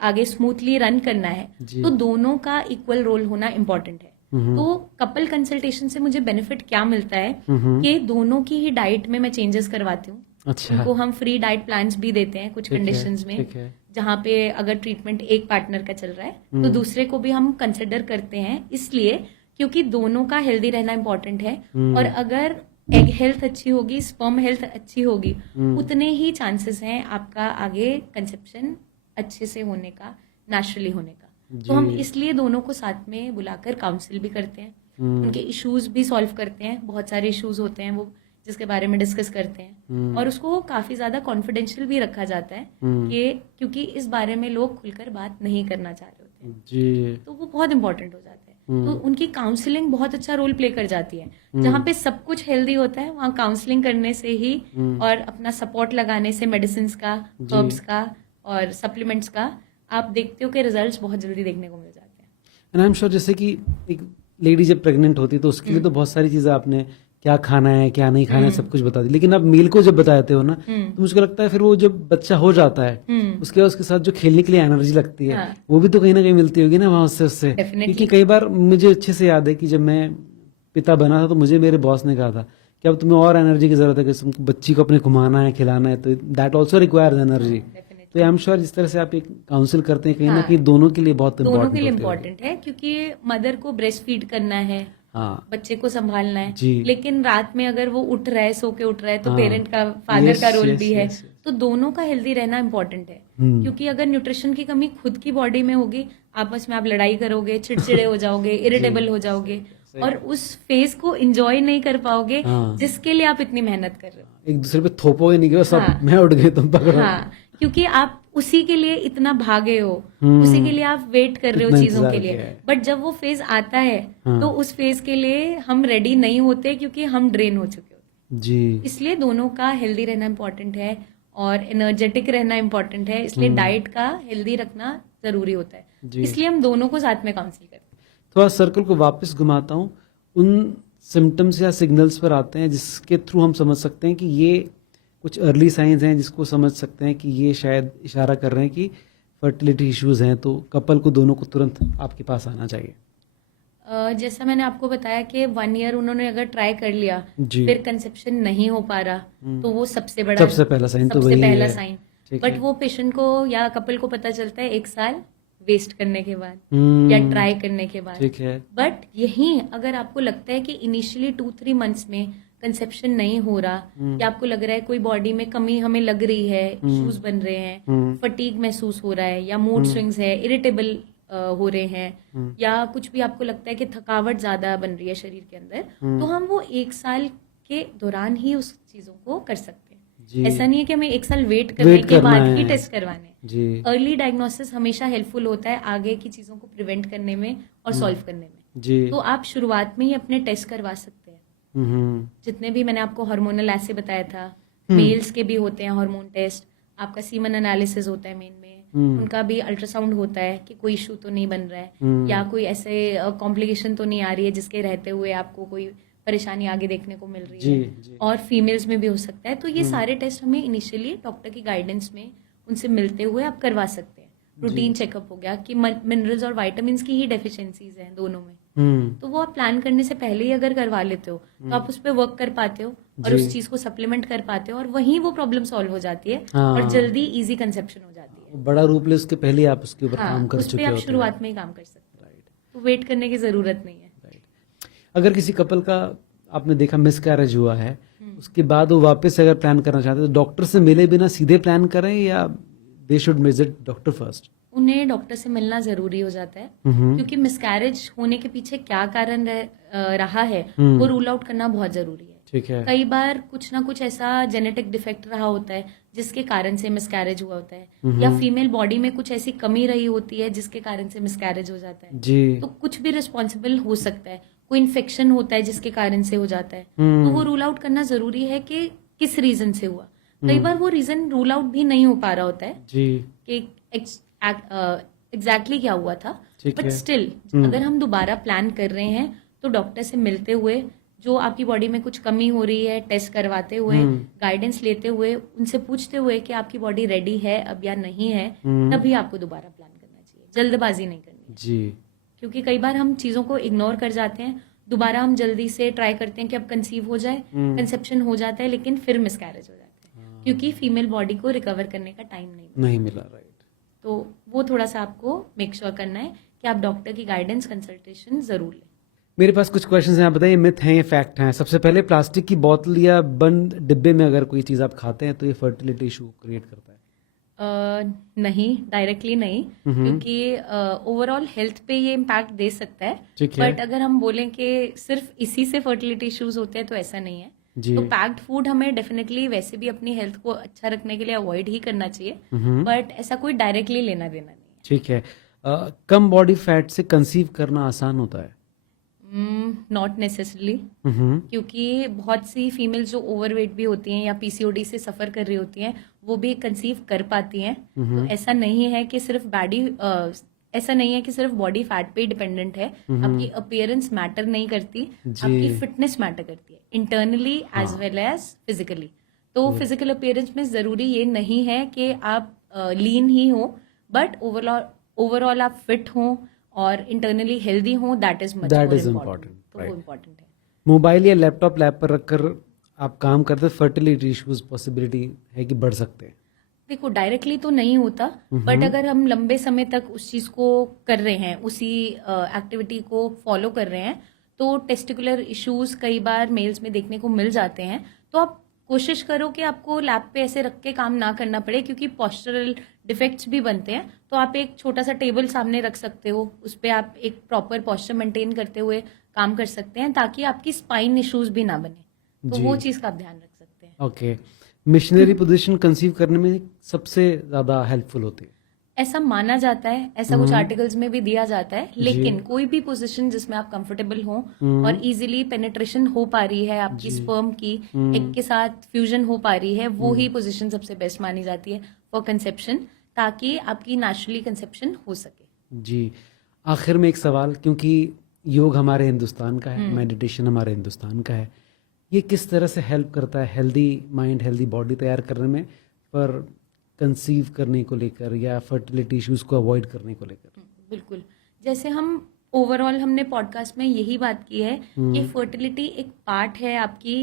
आगे स्मूथली रन करना है, तो दोनों का इक्वल रोल होना इम्पोर्टेंट है। तो कपल कंसल्टेशन से मुझे बेनिफिट क्या मिलता है कि दोनों की ही डाइट में मैं चेंजेस करवाती हूँ। अच्छा। उनको हम फ्री डाइट प्लान्स भी देते हैं कुछ कंडीशंस में, जहाँ पे अगर ट्रीटमेंट एक पार्टनर का चल रहा है तो दूसरे को भी हम कंसिडर करते हैं, इसलिए क्योंकि दोनों का हेल्दी रहना इंपॉर्टेंट है। और अगर एग हेल्थ अच्छी होगी, स्पर्म हेल्थ अच्छी होगी, उतने ही चांसेस हैं आपका आगे कंसेप्शन अच्छे से होने का, नेचुरली होने का। तो हम इसलिए दोनों को साथ में बुलाकर काउंसिल भी करते हैं, उनके इश्यूज भी सॉल्व करते हैं। बहुत सारे इश्यूज होते हैं वो जिसके बारे में डिस्कस करते हैं, और उसको काफी ज्यादा कॉन्फिडेंशियल भी रखा जाता है कि क्योंकि इस बारे में लोग खुलकर बात नहीं करना चाह रहे होते हैं जी। तो वो बहुत इंपॉर्टेंट हो जाता है। तो उनकी काउंसलिंग बहुत अच्छा रोल प्ले कर जाती है। जहाँ पे सब कुछ हेल्दी होता है वहाँ काउंसलिंग करने से ही और अपना सपोर्ट लगाने से, मेडिसिन का, हर्ब्स का और सप्लीमेंट्स का, आप देखते हो कि रिजल्ट्स बहुत जल्दी देखने को मिल जाते हैं। एंड आई एम श्योर जैसे कि एक लेडी जब प्रेग्नेंट होती है तो उसके लिए तो बहुत सारी चीजें आपने क्या खाना है क्या नहीं खाना है सब कुछ बता दी, लेकिन आप मेल को जब बताते हो ना तो मुझे लगता है फिर वो जब बच्चा हो जाता है उसके बाद उसके साथ जो खेलने के लिए एनर्जी लगती है वो भी तो कहीं ना कहीं मिलती होगी ना वहां उससे। क्योंकि कई बार मुझे अच्छे से याद है कि जब मैं पिता बना था तो मुझे मेरे बॉस ने कहा था कि कि अब तुम्हें और एनर्जी की जरूरत है कि तुमको बच्ची को अपने घुमाना है, खिलाना है, तो दैट ऑल्सो रिक्वायर्स एनर्जी। तो आई एम श्योर जिस तरह से आप एक काउंसिल करते हैं कहीं ना कहीं दोनों के लिए बहुत दोनों के लिए इम्पोर्टेंट इम्पोर्टेंट है, क्योंकि मदर को ब्रेस्ट फीड करना है, हाँ बच्चे को संभालना है, जी। लेकिन रात में अगर वो उठ रहा है, सो के उठ रहा है, तो हाँ। पेरेंट का, फादर Yes, का रोल yes, भी है। yes, yes. तो दोनों का हेल्दी रहना इम्पोर्टेंट है, क्योंकि अगर न्यूट्रिशन की कमी खुद की बॉडी में होगी, आपस में आप लड़ाई करोगे, चिड़चिड़े हो जाओगे, इरिटेबल हो जाओगे, और उस फेज को एंजॉय नहीं कर पाओगे हाँ। जिसके लिए आप इतनी मेहनत कर रहे हो। एक दूसरे पे थोपोगे नहीं कि बस अब हाँ। मैं उठ गई तुम पकड़ो। हाँ, क्योंकि आप उसी के लिए इतना भागे हो, उसी के लिए आप वेट कर रहे हो कितना चीजों के इंतजार लिए, किया है। बट जब वो फेज आता है हाँ। तो उस फेज के लिए हम रेडी नहीं होते, क्योंकि हम ड्रेन हो चुके होते जी हैं। इसलिए दोनों का हेल्दी रहना इम्पोर्टेंट है और एनर्जेटिक रहना इम्पोर्टेंट है, इसलिए डाइट का हेल्दी रखना जरूरी होता है। जी। इसलिए हम दोनों को साथ में काउंसिल करते हैं। थोड़ा सर्कल को वापस घुमाता हूँ, उन सिम्टम्स या सिग्नल्स पर आते हैं जिसके थ्रू हम समझ सकते हैं कि ये कुछ अर्ली साइंस हैं, जिसको समझ सकते हैं कि ये शायद इशारा कर रहे हैं कि फर्टिलिटी इश्यूज हैं, तो कपल को दोनों को तुरंत आपके पास आना चाहिए। जैसा मैंने आपको बताया कि 1 ईयर उन्होंने अगर ट्राई कर लिया, जी। फिर कंसेप्शन नहीं हो पा रहा, तो वो सबसे बड़ा, सबसे पहला साइन तो सबसे वही पहला है। साइन। ठीक बट है। वो पेशेंट को या कपल को पता चलता है 1 साल वेस्ट करने के बाद हम्म, या ट्राई करने के बाद। ठीक है। बट यही अगर आपको लगता है कि इनिशियली 2-3 मंथ्स में कंसेप्शन नहीं हो रहा, या आपको लग रहा है कोई बॉडी में कमी हमें लग रही है, इश्यूज बन रहे हैं, फटीग महसूस हो रहा है, या मूड स्विंग्स है, इरिटेबल हो रहे हैं, या कुछ भी आपको लगता है कि थकावट ज्यादा बन रही है शरीर के अंदर, तो हम वो 1 साल के दौरान ही उस चीजों को कर सकते जी। हैं। ऐसा नहीं है कि हमें 1 साल वेट करने के करना बाद है। ही टेस्ट करवाने हैं। जी अर्ली डायग्नोसिस हमेशा हेल्पफुल होता है आगे की चीजों को प्रिवेंट करने में और सॉल्व करने में। जी तो आप शुरुआत में ही अपने टेस्ट करवा सकते हैं। जितने भी मैंने आपको हार्मोनल ऐसे बताया था, मेल्स के भी होते हैं हार्मोन टेस्ट, आपका सीमन एनालिसिस होता है मेन में, उनका भी अल्ट्रासाउंड होता है कि कोई इशू तो नहीं बन रहा है, या कोई ऐसे कॉम्प्लिकेशन तो नहीं आ रही है जिसके रहते हुए आपको कोई परेशानी आगे देखने को मिल रही जी, है। जी। और फीमेल्स में भी हो सकता है। तो ये सारे टेस्ट हमें इनिशियली डॉक्टर की गाइडेंस में उनसे मिलते हुए आप करवा सकते हैं। रूटीन चेकअप हो गया कि मिनरल्स और विटामिन्स की ही डेफिशिएंसीज हैं दोनों में, तो वो आप प्लान करने से पहले ही अगर करवा लेते हो तो आप उस पर वर्क कर पाते हो और उस चीज को सप्लीमेंट कर पाते हो, और वहीं वो प्रॉब्लम सॉल्व हो जाती है और जल्दी इजी कंसेप्शन हो जाती है। बड़ा रूप ले उसके पहले ही आप उसके ऊपर काम कर उस चुके पे आप होते हैं। शुरुआत में ही काम कर सकते हो, तो वेट करने की जरूरत नहीं है। अगर किसी कपल का आपने देखा मिसकैरेज हुआ है, उसके बाद वो वापस अगर प्लान करना चाहते हैं तो डॉक्टर से मिले बिना सीधे प्लान करें या they should visit doctor first? उन्हें डॉक्टर से मिलना जरूरी हो जाता है, क्योंकि मिसकैरेज होने के पीछे क्या कारण रहा है वो रूल आउट करना बहुत जरूरी है। ठीक है। कई बार कुछ ना कुछ ऐसा जेनेटिक डिफेक्ट रहा होता है जिसके कारण से मिसकैरेज हुआ होता है, या फीमेल बॉडी में कुछ ऐसी कमी रही होती है जिसके कारण से मिसकैरेज हो जाता है। जी तो कुछ भी रिस्पॉन्सिबल हो सकता है, कोई इन्फेक्शन होता है जिसके कारण से हो जाता है, तो वो रूल आउट करना जरूरी है कि किस रीजन से हुआ। कई बार वो रीजन रूल आउट भी नहीं हो पा रहा होता है जी कि एग्जैक्टली क्या हुआ था, ठीक बट है। स्टिल अगर हम दोबारा प्लान कर रहे हैं तो डॉक्टर से मिलते हुए, जो आपकी बॉडी में कुछ कमी हो रही है, टेस्ट करवाते हुए, गाइडेंस लेते हुए, उनसे पूछते हुए कि आपकी बॉडी रेडी है अब या नहीं है, तभी आपको दोबारा प्लान करना चाहिए। जल्दबाजी नहीं करनी है, जी क्योंकि कई बार हम चीजों को इग्नोर कर जाते हैं, दोबारा हम जल्दी से ट्राई करते हैं कि अब कंसीव हो जाए, कंसेप्शन हो जाता है, लेकिन फिर मिसकैरेज हो जाता है, क्योंकि फीमेल बॉडी को रिकवर करने का टाइम नहीं मिला। राइट। तो वो थोड़ा सा आपको मेक श्योर करना है कि आप डॉक्टर की गाइडेंस कंसल्टेशन जरूर लें। मेरे पास कुछ क्वेश्चंस हैं, आप बताइए मिथ हैं या फैक्ट हैं। सबसे पहले, प्लास्टिक की बोतल या बंद डिब्बे में अगर कोई चीज आप खाते हैं तो ये फर्टिलिटी इशू क्रिएट करता है? नहीं, डायरेक्टली नहीं, क्योंकि ओवरऑल हेल्थ पे ये इम्पैक्ट दे सकता है, ठीक है। बट अगर हम बोलें कि सिर्फ इसी से फर्टिलिटी इश्यूज होते हैं तो ऐसा नहीं है। जी। तो पैक्ड फूड हमें डेफिनेटली वैसे भी अपनी हेल्थ को अच्छा रखने के लिए अवॉइड ही करना चाहिए, बट ऐसा कोई डायरेक्टली लेना देना नहीं है। ठीक है। कम बॉडी फैट से कंसीव करना आसान होता है? नॉट नेसेसरली, क्योंकि बहुत सी फीमेल्स जो ओवरवेट भी होती हैं या पीसीओडी से सफर कर रही होती हैं, वो भी कंसीव कर पाती हैं। तो ऐसा नहीं है कि सिर्फ ऐसा नहीं है कि सिर्फ बॉडी फैट पे डिपेंडेंट है। आपकी अपीयरेंस मैटर नहीं करती, आपकी फिटनेस मैटर करती है, internally as well as physically. तो फिजिकल अपीयरेंस में जरूरी ये नहीं है कि आप लीन ही हो, बट ओवरऑल आप फिट हो और इंटरनली हेल्दी हो, that is much more important. तो वो इम्पोर्टेंट है। मोबाइल या लैपटॉप लैब पर रखकर आप काम करते फर्टिलिटी इश्यूज पॉसिबिलिटी है कि बढ़ सकते हैं? देखो डायरेक्टली तो नहीं होता, बट अगर हम लंबे समय तक उस चीज को कर रहे हैं, उसी एक्टिविटी को फॉलो कर रहे हैं, तो टेस्टिकुलर इश्यूज कई बार मेल्स में देखने को मिल जाते हैं। तो आप कोशिश करो कि आपको लैब पे ऐसे रख के काम ना करना पड़े, क्योंकि पॉस्चरल डिफेक्ट्स भी बनते हैं। तो आप एक छोटा सा टेबल सामने रख सकते हो, उस पर आप एक प्रॉपर पॉस्चर मेंटेन करते हुए काम कर सकते हैं, ताकि आपकी स्पाइन इश्यूज भी ना बने। तो वो चीज का आप ध्यान रख सकते हैं। ओके, मिशनरी पोजीशन कंसीव करने में सबसे ज्यादा हेल्पफुल होती है, ऐसा माना जाता है, ऐसा कुछ आर्टिकल्स में भी दिया जाता है, लेकिन कोई भी पोजीशन जिसमें आप कंफर्टेबल हो और इजीली पेनिट्रेशन हो पा रही है आपकी स्पर्म की एग के साथ फ्यूजन हो पा रही है, वो ही पोजीशन सबसे बेस्ट मानी जाती है फॉर कंसेप्शन, ताकि आपकी नेचुरली कंसेप्शन हो सके। जी। आखिर में एक सवाल, क्योंकि योग हमारे हिंदुस्तान का है, मेडिटेशन हमारे हिंदुस्तान का है, ये किस तरह से हेल्प करता है हेल्दी माइंड हेल्दी बॉडी तैयार करने में, पर कंसीव करने को लेकर या फर्टिलिटी इश्यूज को अवॉइड करने को लेकर? बिल्कुल, जैसे हम ओवरऑल हमने पॉडकास्ट में यही बात की है कि फर्टिलिटी एक पार्ट है आपकी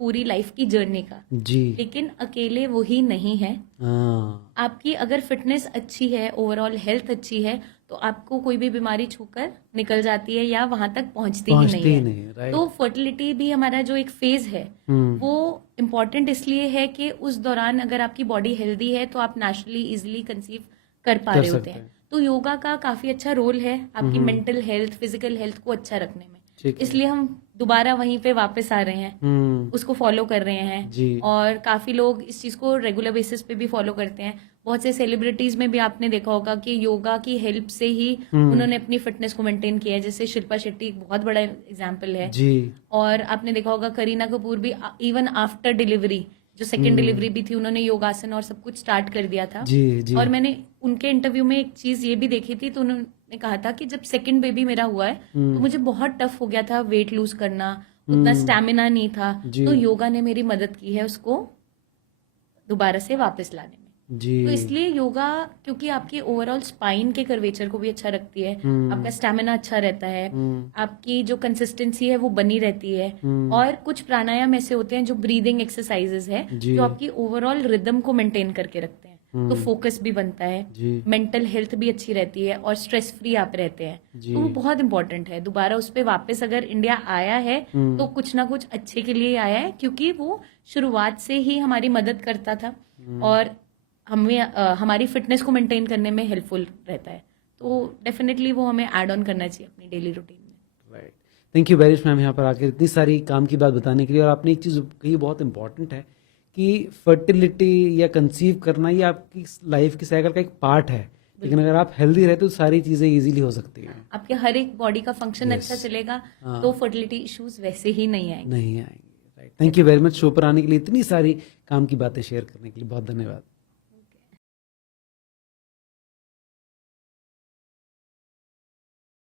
पूरी लाइफ की जर्नी का, जी। लेकिन अकेले वही नहीं है। हाँ, आपकी अगर फिटनेस अच्छी है, ओवरऑल हेल्थ अच्छी है, तो आपको कोई भी बीमारी छूकर निकल जाती है या वहां तक पहुंचती ही नहीं है। राइट। तो फर्टिलिटी भी हमारा जो एक फेज है वो इम्पोर्टेंट इसलिए है कि उस दौरान अगर आपकी बॉडी हेल्दी है तो आप नेचुरली इजिली कंसीव कर पा रहे होते हैं। तो योगा का काफी अच्छा रोल है आपकी मेंटल हेल्थ, फिजिकल हेल्थ को अच्छा रखने में। इसलिए हम दोबारा वहीं पे वापस आ रहे हैं, उसको फॉलो कर रहे हैं, और काफी लोग इस चीज को रेगुलर बेसिस पे भी फॉलो करते हैं। बहुत से सेलिब्रिटीज में भी आपने देखा होगा कि योगा की हेल्प से ही उन्होंने अपनी फिटनेस को मेंटेन किया है, जैसे शिल्पा शेट्टी एक बहुत बड़ा एग्जाम्पल है जी। और आपने देखा होगा करीना कपूर भी इवन आफ्टर डिलीवरी, जो सेकेंड डिलीवरी भी थी, उन्होंने योगासन और सब कुछ स्टार्ट कर दिया था। जी। और मैंने उनके इंटरव्यू में एक चीज ये भी देखी थी, तो उन्होंने कहा था कि जब सेकंड बेबी मेरा हुआ है तो मुझे बहुत टफ हो गया था वेट लूज करना, उतना स्टैमिना नहीं था, तो योगा ने मेरी मदद की है उसको दोबारा से वापस लाने में। जी। तो इसलिए योगा, क्योंकि आपकी ओवरऑल स्पाइन के कर्वेचर को भी अच्छा रखती है, आपका स्टैमिना अच्छा रहता है, आपकी जो कंसिस्टेंसी है वो बनी रहती है, और कुछ प्राणायाम ऐसे होते हैं जो ब्रीदिंग एक्सरसाइजेस है जो आपकी ओवरऑल रिदम को मेंटेन करके रखते हैं। तो फोकस भी बनता है, मेंटल हेल्थ भी अच्छी रहती है, और स्ट्रेस फ्री आप रहते हैं। तो वो बहुत इंपॉर्टेंट है। दोबारा उस पर वापस अगर इंडिया आया है तो कुछ ना कुछ अच्छे के लिए आया है, क्योंकि वो शुरुआत से ही हमारी मदद करता था और हमें हमारी फिटनेस को मेंटेन करने में हेल्पफुल रहता है। तो डेफिनेटली वो हमें ऐड ऑन करना चाहिए अपनी डेली रूटीन में। Right, thank you very much ma'am यहाँ पर आकर इतनी सारी काम की बात बताने के लिए। और आपने एक चीज़ कही बहुत इंपॉर्टेंट है कि फर्टिलिटी या कंसीव करना ये आपकी लाइफ की साइकिल का एक पार्ट है, लेकिन अगर आप हेल्दी रहते तो सारी चीजें इजीली हो सकती हैं, आपके हर एक बॉडी का फंक्शन अच्छा चलेगा, तो फर्टिलिटी इश्यूज वैसे ही नहीं आएंगे। Right, thank you very much show पर आने के लिए, इतनी सारी काम की बातें शेयर करने के लिए बहुत धन्यवाद।